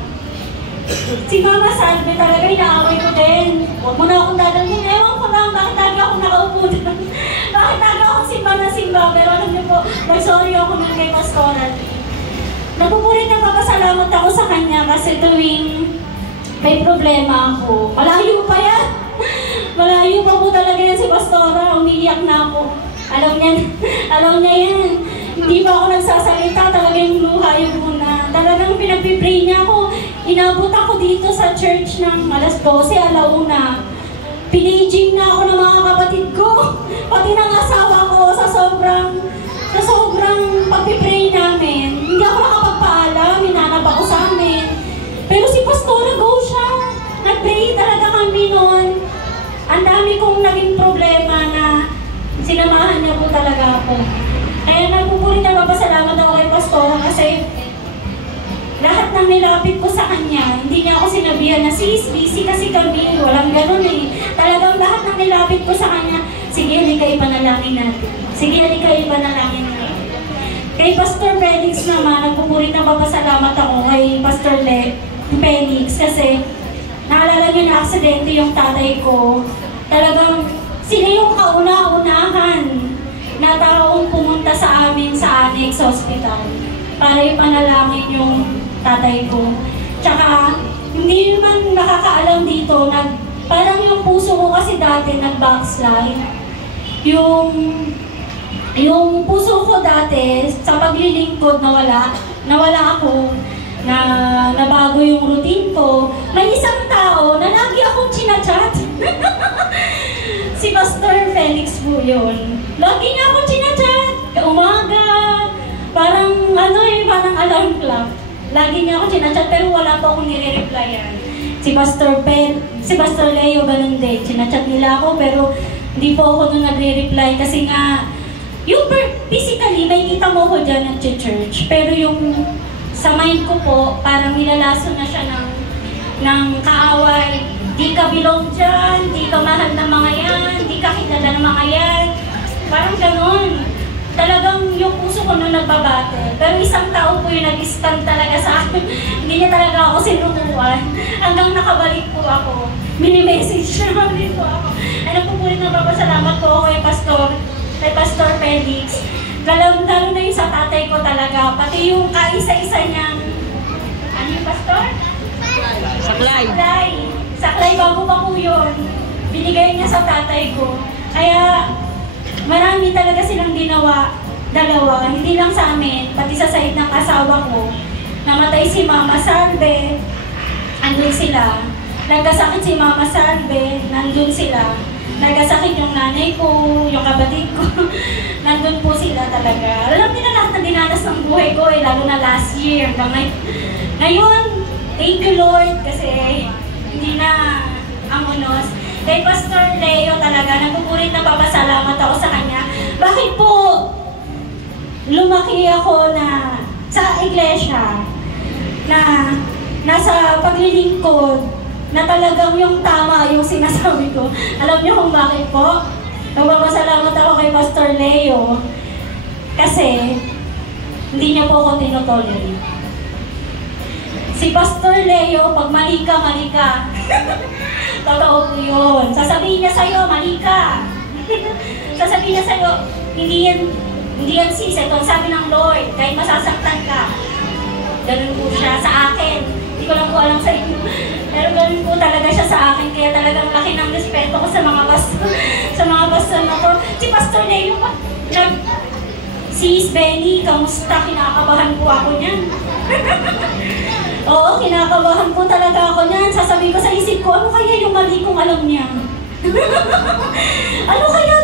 Si Mama Salve talaga, inaaway ko din. Huwag mo na akong dadalhin. Ewan ko lang, bakit lagi ako nakaupo dyan? Bakit lagi ako simba na simba? Pero alam niyo po, nag-sorry ako nun kay Pastoral. Nagpupulit na papasalamat ako sa kanya kasi tuwing may problema ako. Malayo pa yan. Malayo pa po talaga yan si Pastora. Umiiyak na ako. Alam niya yan. Hindi pa ako nagsasalita, talagang luha yung muna. Talagang pinagpipray niya ako. Inabot ako dito sa church ng alas 12, alauna. Pinaging na ako ng mga kapatid ko. Pati ng asawa ko sa sobrang pagpipray namin. Hindi ako nakapagpaalam, hinanap ako sa amin. Pero si Pastora, go siya. Nag-pray talaga kami noon. Ang dami kong naging problema na sinamahan niya po talaga ako. Kaya nagpupulit na papasalamat ako kay Pastora kasi lahat ng nilapit ko sa kanya, hindi niya ako sinabihan na sis, busy kasi kami, walang ganun eh. Talagang lahat ng nilapit ko sa kanya, sige, halika ipanalangin natin. Sige, halika ipanalangin natin. Kay Pastor Felix naman, nagpupulit na papasalamat ako kay Pastor Felix kasi naalala niyo na aksidente yung tatay ko. Talagang sila yung kauna-unahan na taong pumunta sa amin sa Annex Hospital para ipanalangin yung tatay ko. Tsaka, hindi naman nakakaalam dito, parang yung puso ko kasi dati nag-backslide. Yung puso ko dati, sa paglilingkod nawala ako, na nabago yung routine ko. May isang tao na lagi akong chinachat. Si Pastor Felix po yun. Lagi niya akong chinachat. Umaga, parang parang alarm clock. Lagi niya ako chinachat pero wala pa akong nire-replyan. Si Pastor Leo, ganun din. Chinachat nila ako pero hindi po ako nung nagre-reply kasi nga, yung physically, may kita mo ko dyan at church. Pero yung sa mind ko po, parang nilalason na siya ng kaaway. Di ka belong dyan, di ka mahal ng mga yan, di ka kilala ng mga yan. Parang ganun. Talagang yung puso ko nung nagbabate. Pero isang tao po yung nag-stand talaga sa akin. Hindi niya talaga ako sinutuan. Hanggang nakabalik po ako. Mini-message siya ulit po ako. Ano po na papasalamat po ako kay Pastor Felix. Lalo na yung sa tatay ko talaga. Pati yung kaisa-isa niyang, ano yung Pastor? Saklay, bago pa po yun. Binigay niya sa tatay ko. Kaya, marami talaga silang ginawa, dalawa, hindi lang sa amin, pati sa side ng asawa ko. Namatay si Mama Salve, andun sila. Nagkasakit si Mama Salve, nandun sila. Nagkasakit yung nanay ko, yung kapatid ko, nandun po sila talaga. Alam nila lahat na dinanas ng buhay ko lalo na last year. Ngayon, thank you Lord, kasi hindi na ang unos. Kay Pastor Leo talaga, nagpupulit na papasalamat ako sa kanya. Bakit po lumaki ako na sa iglesia, na nasa paglilingkod, na talagang yung tama yung sinasabi ko. Alam niyo kung bakit po? Nagpapasalamat ako kay Pastor Leo kasi hindi niya po ako tinotolerate. Si Pastor Leo, pag mali ka. Totoo po yun. Sasabihin niya sa'yo, mali ka. Sasabihin niya sa'yo, hindi Hindi yan sis, ito sabi ng Lord, kahit masasaktan ka. Ganun po siya sa akin. Hindi ko lang po alam sa inyo. Pero ganun po talaga siya sa akin. Kaya talagang laki ng respeto ko sa mga pastor na to. Si Pastor Leo, Sis Benny, kamusta? Kinakabahan po ako niyan. Oo, kinakabahan po talaga ako niyan. Sasabihin ko sa isip ko, ano kaya yung mali kong alam niya? Ano kaya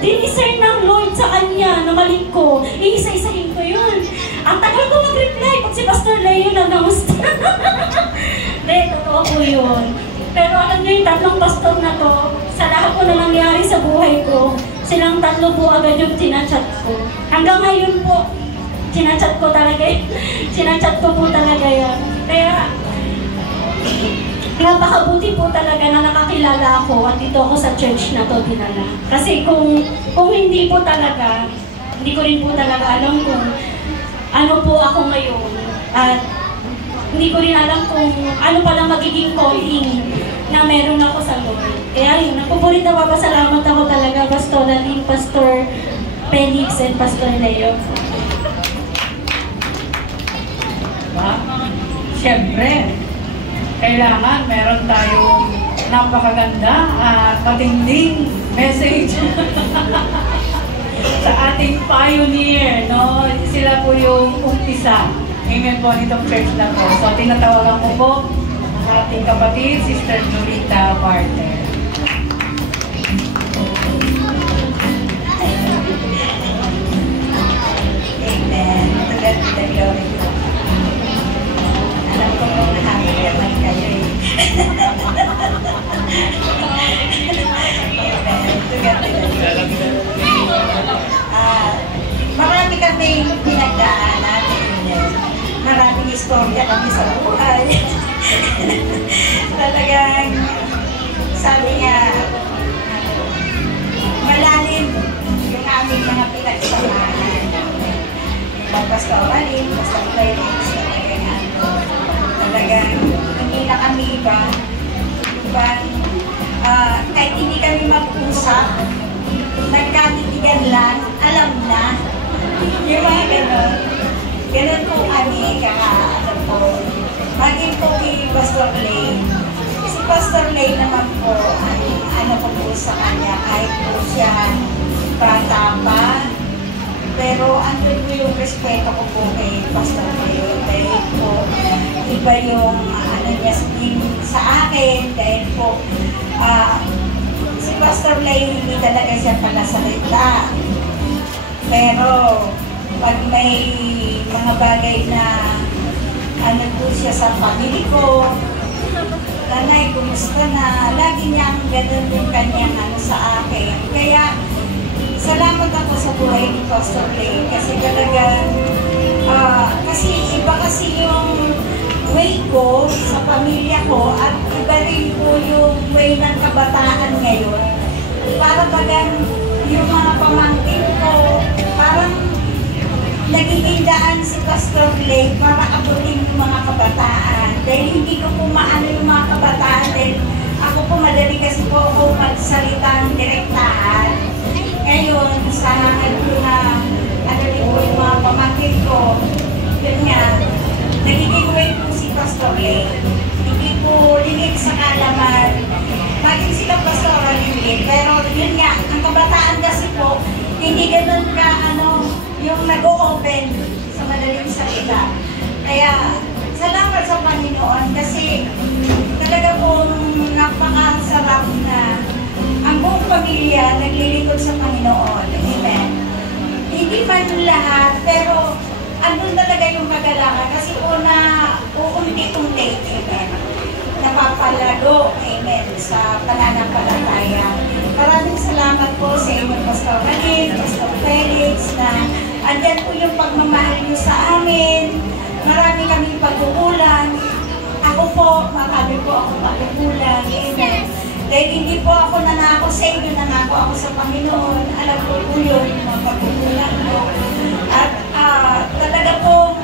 diniscern ng Lord sa kanya na mali ko? Iisa-isahin ko yun. Ang tagal ko mag-reply pag si Pastor Leo na-announce. Hindi, totoo po yun. Pero alam niyo yung tatlong pastor na to, sa lahat po na nangyari sa buhay ko, silang tatlo po agad yung tinachat ko. Hanggang ngayon po, tinachat ko talaga yun. Tinachat ko po talaga yan. Kaya, napakabuti po talaga na nakakilala ako at dito ako sa church na to dinala. Kasi kung hindi po talaga, hindi ko rin po talaga alam kung ano po ako ngayon. At hindi ko rin alam kung ano palang magiging calling na meron ako sa Lord. Kaya yun, nagpupulit na papasalamat ako talaga, Pastor Aline, Pastor Felix, and Pastor Leo. Siyempre, kailangan meron tayong napakaganda at matinding message sa ating pioneer, no? Sila po yung umpisa. Amen po nitong church na po. So, tinatawagan ko po ang ating kapatid, Sister Julita Barter. Amen. Alam ko po na happy naman kayo eh. Marami kami pinagdaanan. Maraming istorya kami sa buhay. Talagang sabi niya, malalim yung aming mga pinagsamahan. Pastor Aline, Pastor Felix, talagang hindi na kami iba. Kahit hindi kami mag-usap, nagkatitigan lang, alam na. Yung mga gano'n. Ganun po kami, maging po kay Pastor Lane. Si Pastor Lane naman po, ano po po sa kanya, kahit po siya bata pa, pero andun po yung respeto ko po kay Pastor Lane. Dahil po, iba yung ano niya sa akin, dahil po, si Pastor Lane hindi talaga siya palasalita. Pero, pag may mga bagay na ano po siya sa pamilya ko, Nanay, kumusta na? Lagi niyang ganun yung kanyang ano sa akin. Kaya, salamat ako sa buhay ni Pastor Lane kasi talagang, kasi iba kasi yung way ko sa pamilya ko at iba rin po yung way ng kabataan ngayon. Para bagang yung mga pamangkin ko, parang nagiging daan si Pastor Lane para abutin yung mga kabataan. Dahil hindi ko po maano yung mga kabataan dahil ako po madali kasi po ako magsalitang direktahan. Ngayon, sa ano na ano din po yung mga pamangkin ko, yun nga, nagiging way po si Pastor Lane. Hindi po linig sa kalaman. Maging sila Pastor Lane, pero yun nga, ang kabataan kasi po, hindi ganun ka ano, yung nag-o-open sa madaling salita. Kaya, salamat sa Panginoon kasi talaga pong napakasarap na ang buong pamilya naglilingkod sa Panginoon. Amen. Hindi man lahat, pero andun talaga yung kagalakan kasi po na uunti-unti. Amen. Napapalago. Amen. Sa pananampalataya. Maraming salamat po sa inyo, Pastor Aline, Pastor Felix, na andyan po yung pagmamahal niyo sa amin. Marami kaming pagkukulang. Ako po, marami po ako pagkukulang. Amen. Dahil hindi po ako nanako sa inyo, nanako ako sa Panginoon. Alam ko po yun, yung mga pagkukulang ko. At talaga pong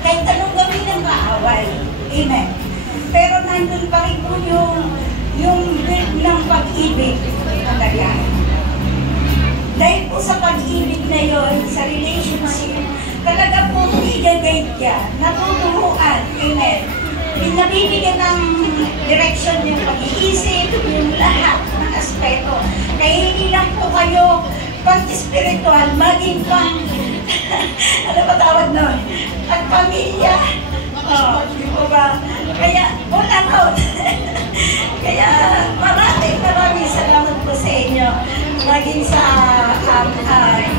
kahit anong gawin ng kaaway. Amen. Pero nandun pa rin po yung build ng pag-ibig talaga. Dahil po sa pag-ibig na yon sa relationship, talaga po i-guide ka, natuturuan. Amen. Nabibigyan ng direction yung pag-iisip, yung lahat ng aspeto. Kaya hindi lang po kayo pag-spiritual, maging pang, ano ba tawag nun? Pag-pamilya. Di ba ba? Kaya, all around. Kaya, maraming salamat po sa inyo. Maging sa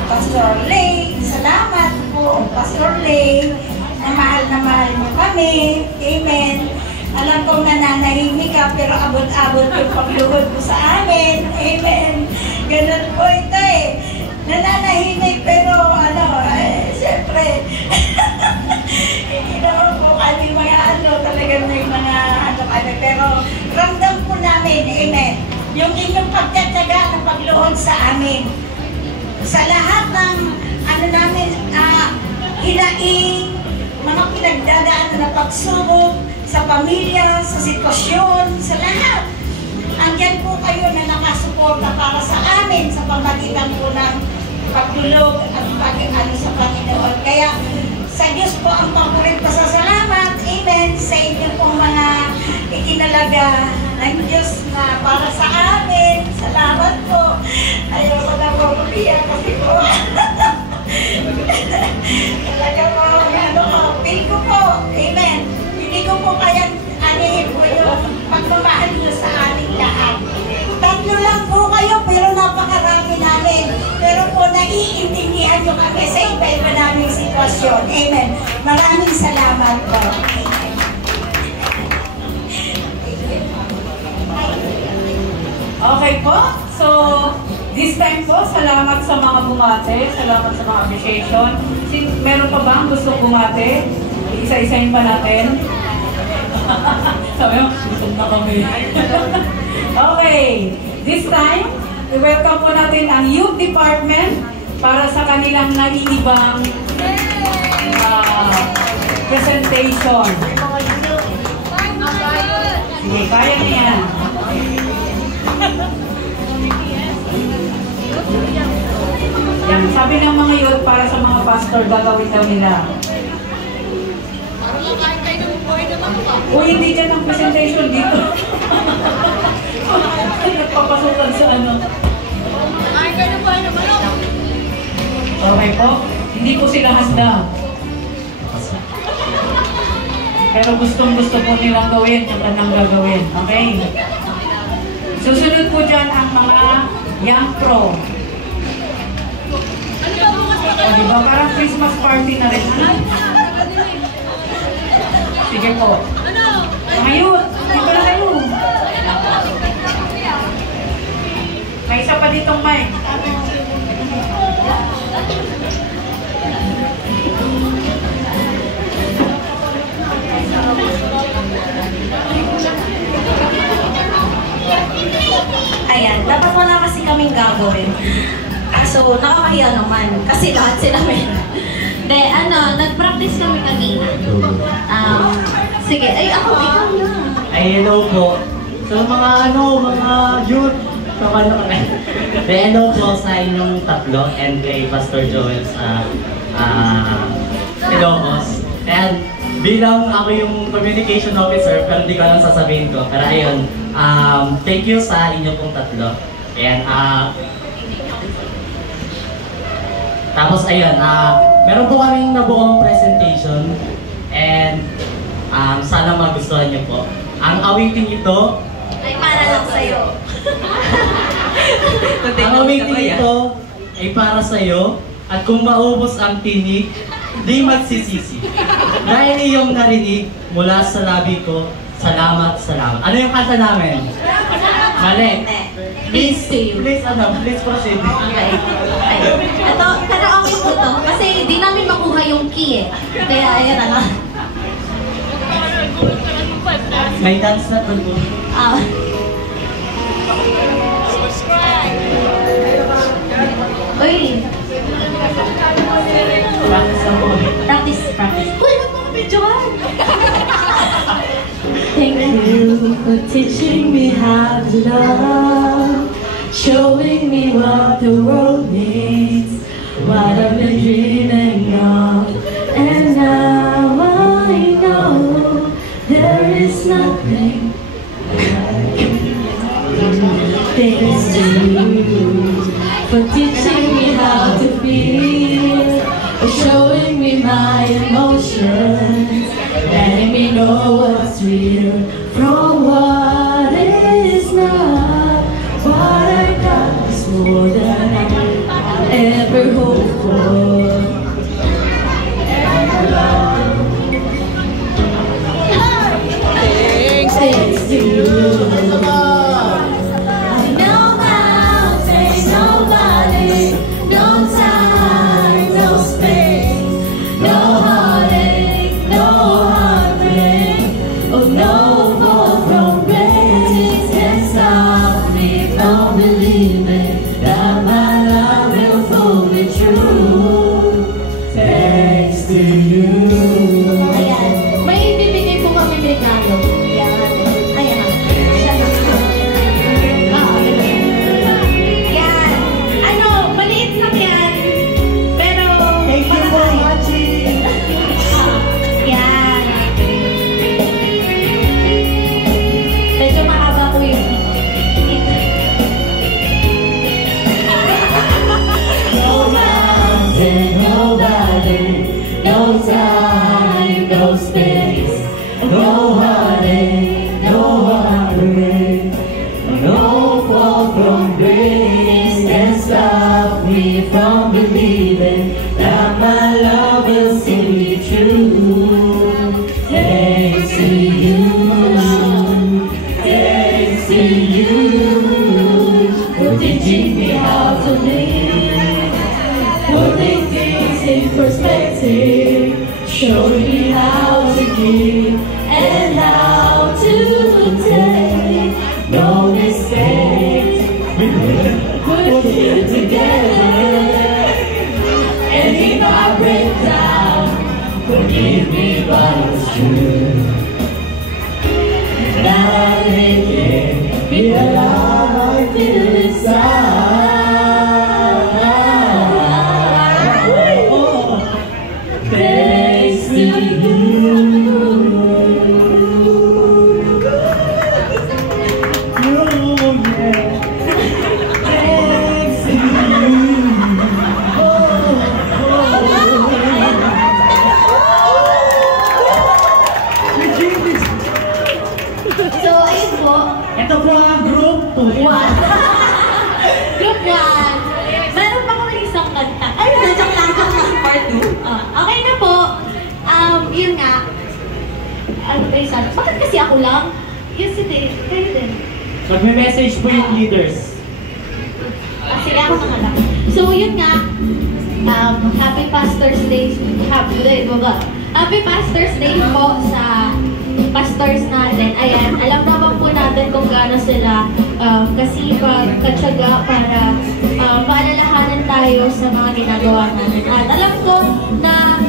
Pastor Lay, salamat po, Pastor Lay, na mahal niyo kami. Amen. Alam kong nananahimik ka, pero abot-abot yung pagluhod mo sa amin. Amen. Ganun po ito eh. Nananahimik, pero siyempre, hindi naman po kami mga talagang may mga kami. Pero ramdam po namin, amen, yung inyong pagtataga na pagluhod sa amin. Sa lahat ng, namin, hinaing, mga pinagdadaan na pagsubok, sa pamilya, sa sitwasyon, sa lahat. Andyan po kayo na nakasuporta para sa amin sa pamagitan po ng pagdulog at pag-ano sa Panginoon. Kaya sa Diyos po ang paborit pasasalamat. Amen. Sa inyo pong mga ikinalaga ng Diyos na para sa amin. Salamat po. Ayaw ko na po mabiyak kasi po. Talaga po, feel ko po. Amen. Hindi ko po kayang anihin po yung pagmamahal nyo sa aming lahat. Tatlo lang po kayo, pero napakarami namin. Pero po, naiintindihan nyo kami sa iba-iba naming sitwasyon. Amen. Maraming salamat po. Okay po. So, this time po, salamat sa mga bumate. Salamat sa mga appreciation. Meron pa ba ang gusto bumate? Isa-isahin pa natin. Sabi mo, gusto na kami. Okay. This time, welcome po natin ang Youth Department para sa kanilang naiibang presentation. Sige, kaya na yan. Yan, sabi ng mga youth para sa mga pastor, gagawin daw nila. O hindi dyan ang presentation dito. Nagpapasukan sa ano. Okay po. Hindi po sila handa. Pero gustong-gusto po nilang gawin yung kanang gagawin. Okay? Susunod po dyan ang mga young pro. O diba? Parang Christmas party na rin. Sige po. Mga youth, dito na kayo. May isa pa ditong mic. Ayan, dapat wala kasi kaming gagawin. So, nakakahiya naman. Kasi lahat sila may... De, nag-practice kami kanina. Sige, ikaw na. Ay, hello po. So, mga youth, so, hello po sa inyong tatlo and kay Pastor Joel sa Ilocos. And bilang ako yung communication officer, pero hindi ko lang sasabihin ko. Pero ayun, thank you sa inyo pong tatlo. And, tapos ayun, meron po kaming nabuong presentation and sana magustuhan niyo po. Ang awiting ito ay para lang sa'yo. Ang awiting ito ay para sa'yo at kung maubos ang tinig, di magsisisi. Dahil iyong narinig mula sa labi ko, salamat, salamat. Ano yung kanta namin? Mali. Please proceed. Okay. Ito, pero okay po to. Kasi di namin makuha yung key eh. Kaya ayan na lang. May dance na po. Uy. Practice. Uy, nagpapabidyoan. Thank you for teaching me how to love, showing me what the world needs, what how to feel, showing me my emotions, letting me know what's real from what is not. What I got is more than I ever hoped for. Thanks to you. Showing me how to give and how to take. No mistakes, we're here together. And if I break down, forgive me, but it's true. Now I can't be alive, I feel inside. Thanks to you. So, ayun po. Ito po ang group 1. Group 1. Meron pa kami isang kanta. Ay, nandiyan lang part 2. Okay na po. Yun nga. Ano ba yung sabi? Bakit kasi ako lang? Yun si Dave. Kayo din. Magme-message po yung leaders. Sige, ako na lang. So, yun nga. Happy Pastor's Day. Happy Pastor's Day po sa pastors natin. Ayan, alam naman po natin kung gaano sila kasipag, katsaga para paalalahanan tayo sa mga ginagawa natin. At alam ko na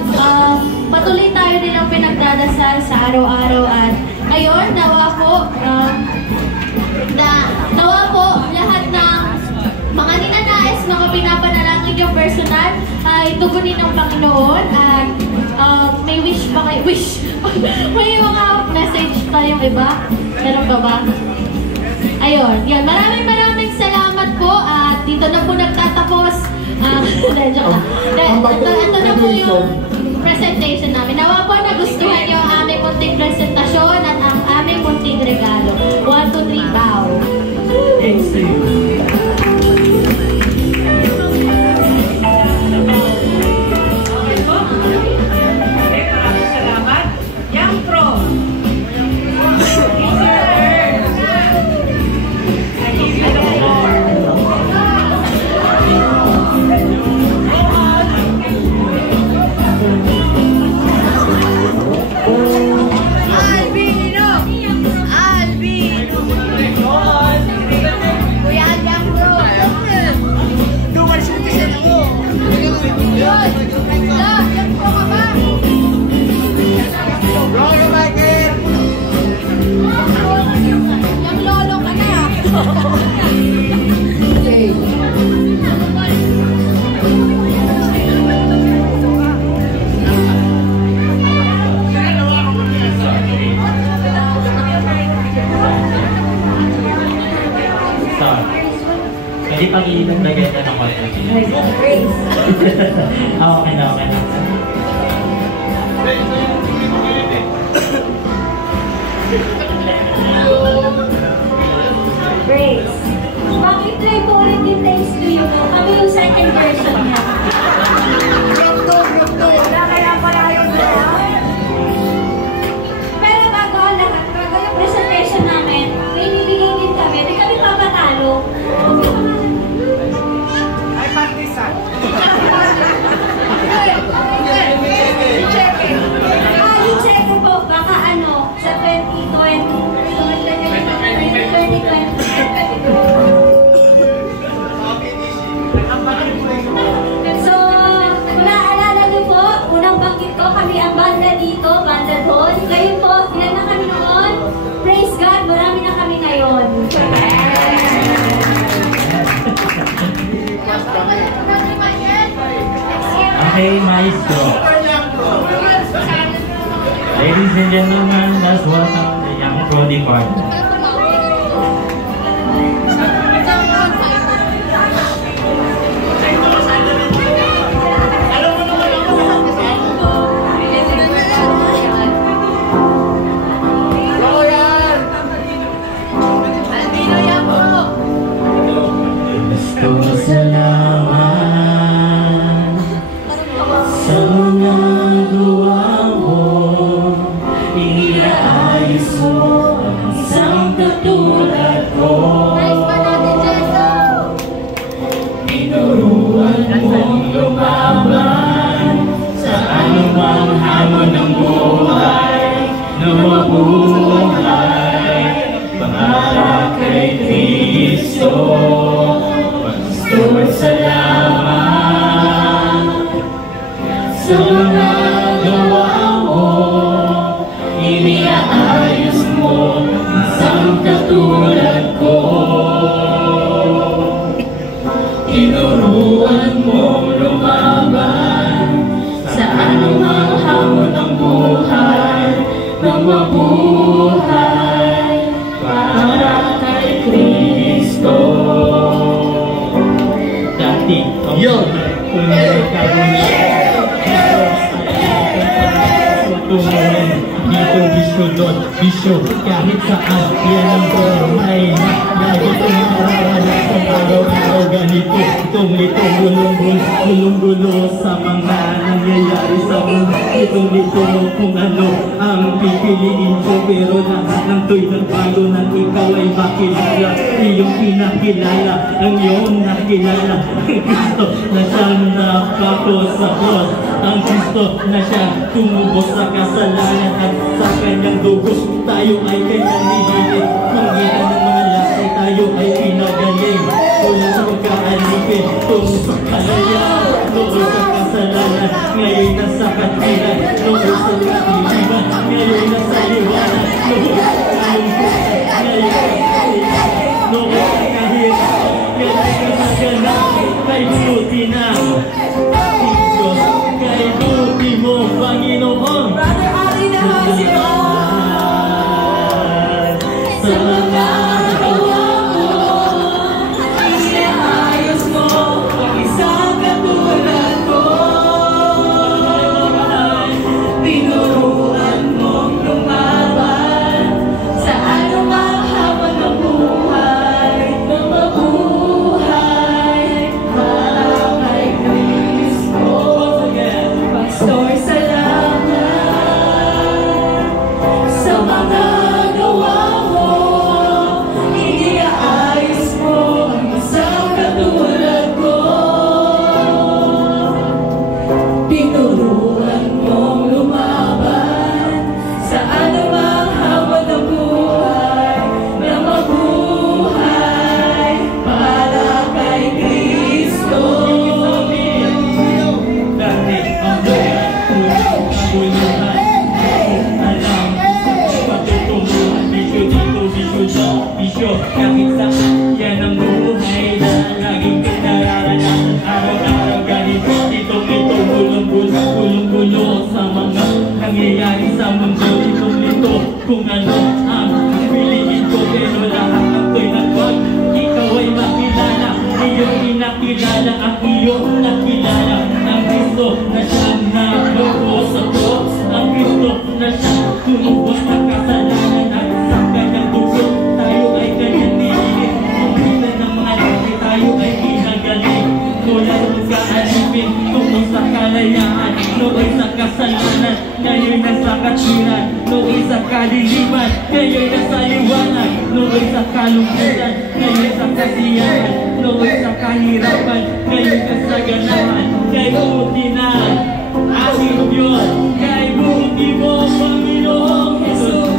patuloy tayo din ang pinagdadasal sa araw-araw at ayun, nawa po lahat ng mga ninanais, mga pinapanalangin yung personal ay tugunin ng Panginoon at may wish pa kayo. May mga message kayong iba? Meron ba ba? Ayun, yan. Maraming salamat po at dito na po nagtatapos. Ito na po yung presentation namin. Nawa po nagustuhan nyo ang aming munting presentasyon at ang aming munting regalo. 1, 2, 3, bow! Thanks to you. Hindi pag-iinom na ganda ng mga Grace. Okay na, okay na. Grace. Bakit-play po ulit yung Thanks to You mo? Kami yung second version niya. Kaya pala yun na. Pero bago ang lahat, bago yung presentation namin, may nibigay din kami. Hindi kami papatalo. Ay, partisan. Yung check po, baka ano, sa 2020. So, kung naaalala niyo po, unang banggit ko, kami ang banda dito, banda doon. Ngayon po, ilan na kami noon? Praise God, marami na kami ngayon. Okay, maestro. Ladies and gentlemen, let's welcome the young Brody partner. Salamat sa mga gawa mo, inaayos mo ang isang katulad ko. Tinuruan mong lumaban sa anumang hamon ng buhay na mabuhay para kay Kristo. Pagstuman salamat sa mga gawa mo, iniaayos mo isang katulad ko. Tinuruan mo lumaban sa anumang hamon ng buhay na mabuhay para kay Kristo. Dati, yun! Kung tumulan dito, bisyo doon, bisyo kahit saan, yan ang buhay na lagi tumawala sa araw-araw ganito. Itong gulong-gulo sa mga nangyayari sa mundo. Itong kung ano ang pipiliin ko, pero lahat ng to'y nagbago nang ikaw ay makilala. Iyong pinakilala, ang iyong nakilala, ang Kristo na siyang napako sa cross, ang Kristo na siyang tumubos sa kasalanan at sa kanyang dugos tayo ay kanyang nililin. Kung yan ang mga lakay, tayo ay pinagaling mula sa pagkaalipin tungo sa kalayaan, tungo sa kasalanan. Ngayon nasa katilan, tungo sa katiliman, ngayon nasa liwanag, tungo sa kalungkutan, ngayon tungo sa kahirapan, ngayon nasa kay buti na Diyos, kay buti mo, Panginoon. Sa mga gawa mo, iniayos mo ang isang katulad ko. Tinuruan mong lumaban sa anumang hamon ng buhay kasalanan, ngayon nasa katwiran. Noon sa kadiliman, ngayon nasa liwanag. Noon sa kalungkutan, ngayon sa kasiyahan. Noon sa kahirapan, ngayon sa saganahan. Kay buti na aming Diyos, kay buti mo Panginoong Jesus.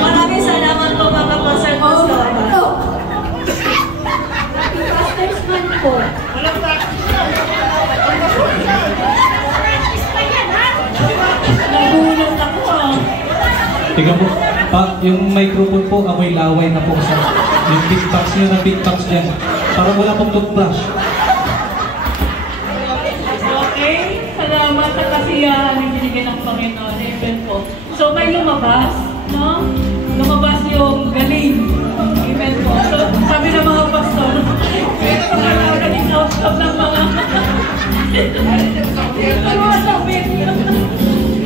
Maraming salamat po mga pastor pastor. Pastors man po. Nagulat ako ah. Tingnan po, yung microphone po, amoy laway na po sa yung big box nyo na big box dyan. Parang wala pong toothbrush. Okay, salamat sa kasiyahan ng binigyan ng Panginoon. Amen po. So may lumabas, no? Lumabas yung galing. Amen po. So sabi ng mga pastor, naging outcome ng mga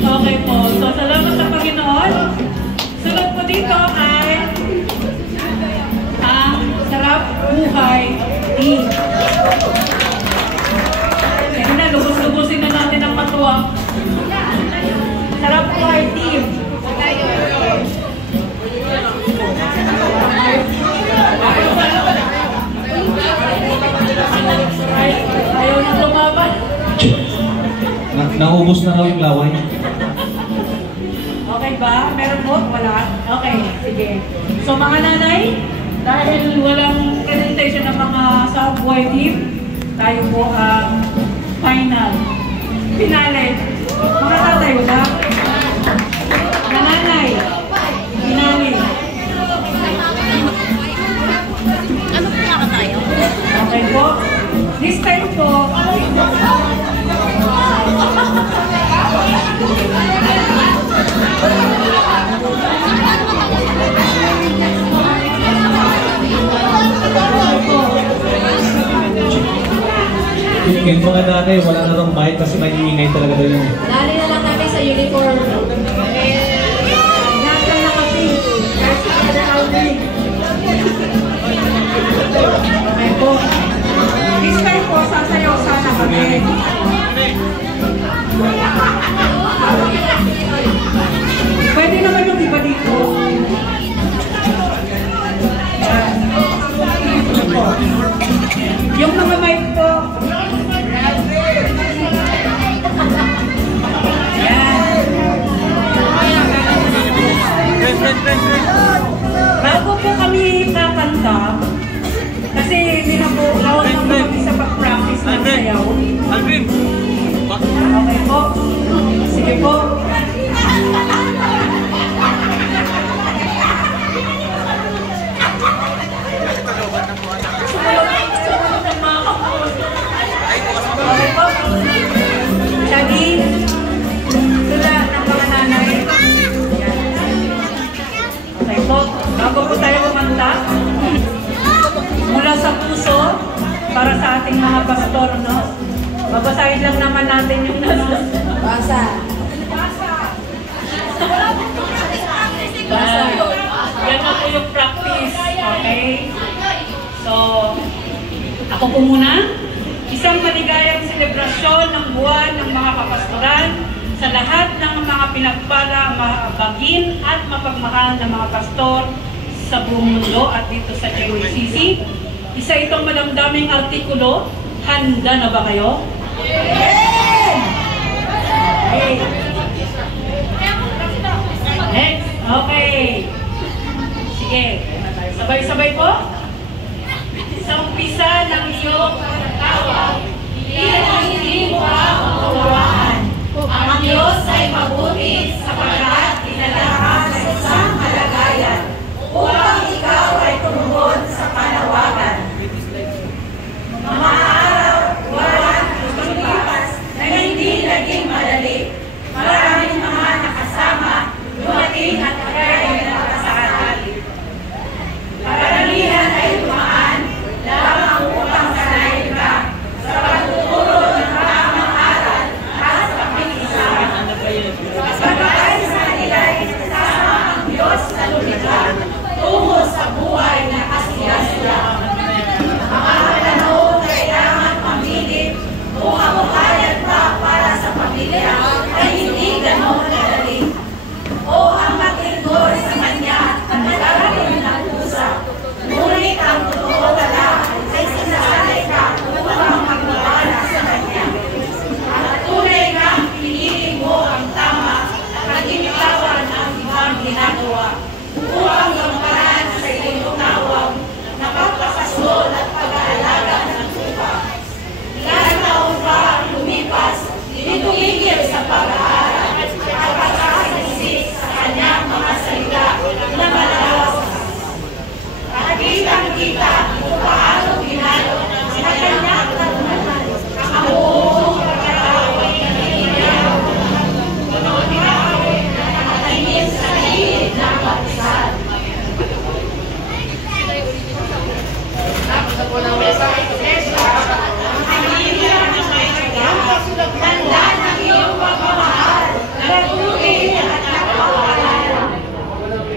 okay po. So salamat sa Panginoon. Sunod po dito ay ang Sarap Buhay Team. Ayun na, lubos-lubusin na natin ang matuwa. Sarap Buhay Team. Ayaw na lumaban. Naubos na raw yung laway. Okay ba? Meron po? Wala? Okay, sige. So mga nanay, dahil walang presentation ng mga Subway team, tayo po ang final. Finale. Mga tatay, wala? Mga nanay, finale. Ano po nga tayo? Okay po. This time po, Yung mga nanay, wala na rong mic kasi maiingay talaga daw yun. Dali na lang natin sa uniform. Nasa na kasi. okay po. This time po, sasayaw sana kami. Pwede naman yung iba dito. Yung mga mic po. Bago po kami kakanta, kasi hindi na po, lawag na po kami sa pag-practice ng sayaw. Okay po. Sige po. Okay po. Shaggy, sila ng mga nanay. Okay po. Bago po tayo kumanta, mula sa puso, para sa ating mga pastor, no? Babasahin lang naman natin yung nasa. Basa. Yan na po yung practice. Okay? So, Ako po muna. Isang maligayang selebrasyon ng buwan ng mga kapastoran sa lahat ng mga pinagpala, mabagin at mapagmahal na mga pastor sa buong mundo at dito sa JYCC. Isa itong madamdaming artikulo. Handa na ba kayo? Okay. Next. Okay. Sige. Sabay-sabay po. Sa umpisa ng iyong pagkatawag, hindi mo mawawaan. Ang Diyos ay mabuti sapagkat inalahan sa isang kalagayan upang ikaw ay tumugon sa panawagan. Mga araw, buwan, lumipas na hindi naging madali. Maraming mga nakasama, dumating at kaya nakasakali. Karamihan ay dumaan lamang upang sanayin ka sa pagtuturo ng tamang aral at sa pakikisama. Sabay sa kanila ay kasama ang Diyos na lumikha tungo sa buhay na kasiyasiya. Mga panahon kailangan pamilip kung ang buhayan pa para sa pamilya ay hindi ganon kadali. O ang maglingkod sa Kanya at magkakaroon ng pusa. Ngunit ang totoo tala ay sinasalay ka upang magmawala sa Kanya. At tunay na pinili mo ang tama at nagimitawan ang ibang ginagawa upang gamparan sa iyong tawag na pagpapasol at pag-aalaga ng lupa. Ilang taon pa ang lumipas, tumigil sa pag-aaral at pagkakasisik sa Kanyang mga salita na malawas. At kitang-kita kung paano ginalo sa Kanyang karumahan ang buong pagkakaway na nangyayari. Pagkakaway na nakatanim sa gilid ng batisan. Tanda ng iyong pagmamahal, nagtugin at nagpapaalala.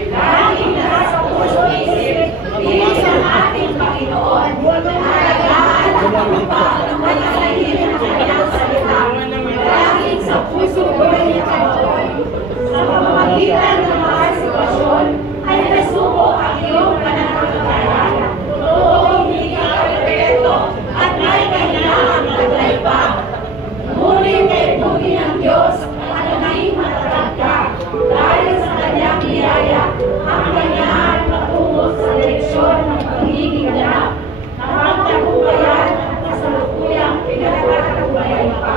Laging nasa puso-isip, bilis ang ating Panginoon, alagaan ang kapag ng manalahin ng Kanyang salita. Laging sa puso ko ng Panginoon. Sa pamamagitan ng mga sitwasyon, ay nasuko ang iyong pananampalataya. Oo, hindi ka perfecto at may kailangan taglay pa. Ngunit ay tugin ng Diyos at naging matatag ka. Dahil sa Kanyang biyaya, ang Kanyang patungo sa direksyon ng pagiging ganap. Napagtagumpayan at kasalukuyang pinagkakatagumpayan pa.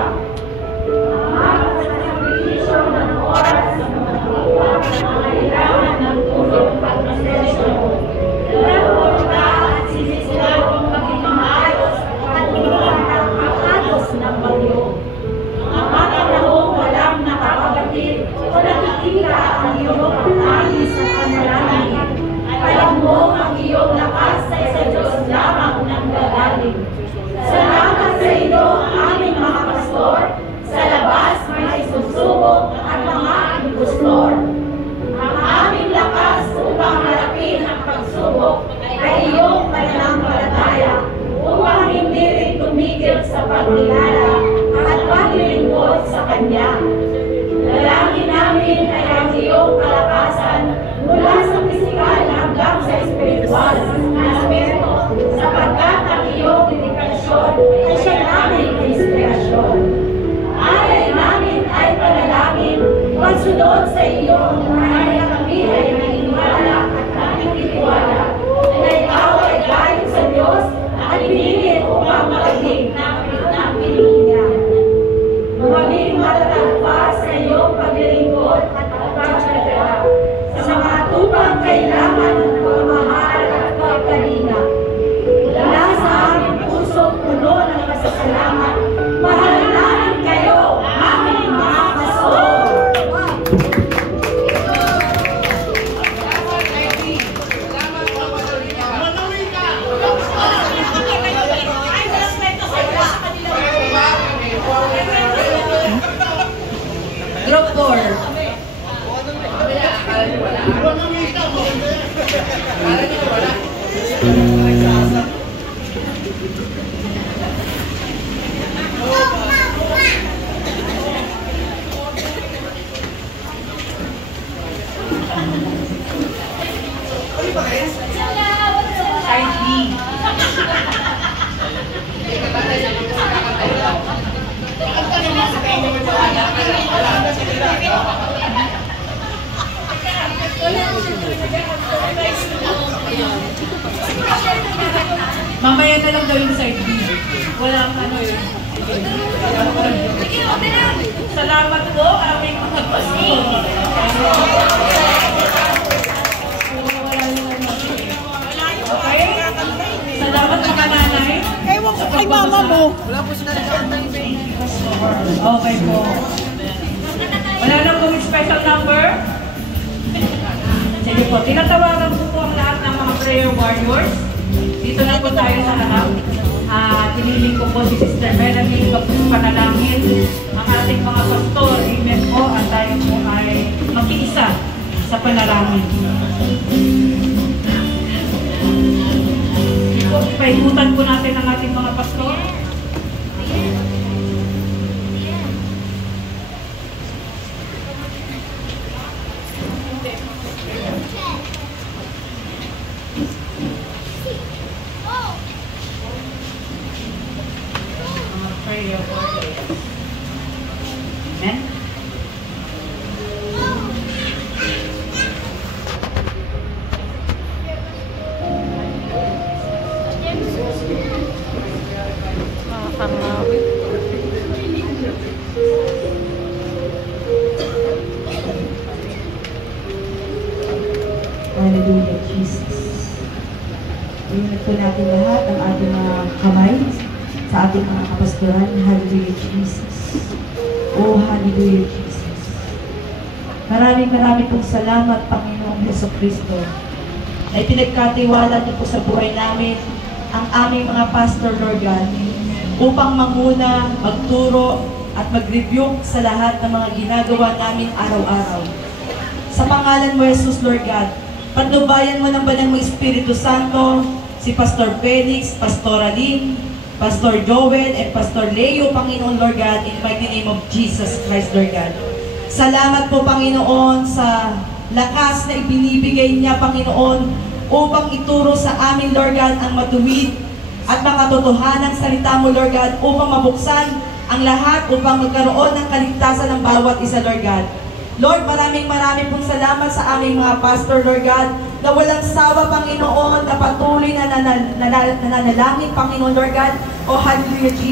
Ang mga sakripisyo ng oras sa mga kapwa na kailangan ng tulong at pasensyon mo. Lalong ka at sinisilawang maging maayos at iwanan ang halos ng bagyo. Ang mga panahong walang nakakabatid o nakikita ang iyong pag-ani sa panalangin. Alam mo ang iyong lakas ay sa Diyos lamang nang gagaling. Salamat sa iyo ang aming mga pastor. Sa labas may susubok at mga impostor. Ang aming lakas upang harapin ang pagsubok ay iyong pananampalataya upang hindi rin tumigil sa pagkilala at paglilingkod sa Kanya. Dalangin namin ay ang iyong kalakasan mula sa pisikal hanggang sa espiritual na aspekto sapagkat ang iyong dedikasyon ay siya namin inspirasyon. Alay namin ay panalangin pagsunod sa iyo ay kami ay naniniwala at nakikitiwala Side B. Mamaya na lang daw yung side B. Walang ano yun. Salamat po, aming mga pastor. Okay? Salamat mga nanay. Ewan ko kay mama mo. Okay po. Wala na pong special number? Sige po, tinatawagan po ang lahat ng mga prayer warriors. Dito na po tayo sa harap. Tiniling ko po si Sister Melanie, panalangin ang ating mga pastor. Amen po. At tayo po ay makiisa sa panalangin. Paikutan po natin ang ating mga pastor. Amen. Hallelujah, Jesus. Iunat po natin lahat ang ating mga kamay sa ating mga kapastoran. Hallelujah, Jesus. Oh, hallelujah, Jesus. Maraming pong salamat, Panginoong Jesucristo, na ipinagkatiwala niyo po sa buhay namin ang aming mga pastor, Lord God, upang manguna, magturo, at mag-review sa lahat ng mga ginagawa namin araw-araw. Sa pangalan mo, Jesus, Lord God, patnubayan mo ng banal mo Espiritu Santo, si Pastor Felix, Pastor Aline, Pastor Joel, and Pastor Leo, Panginoon, Lord God, in the mighty name of Jesus Christ, Lord God. Salamat po, Panginoon, sa lakas na ibinibigay niya, Panginoon, upang ituro sa amin, Lord God, ang matuwid at makatotohanang salita mo, Lord God, upang mabuksan ang lahat, upang magkaroon ng kaligtasan ng bawat isa, Lord God. Lord, maraming pong salamat sa aming mga pastor, Lord God, na walang sawa, Panginoon, na patuloy na nananalangin, Panginoon, Lord God. O hallelujah, Jesus.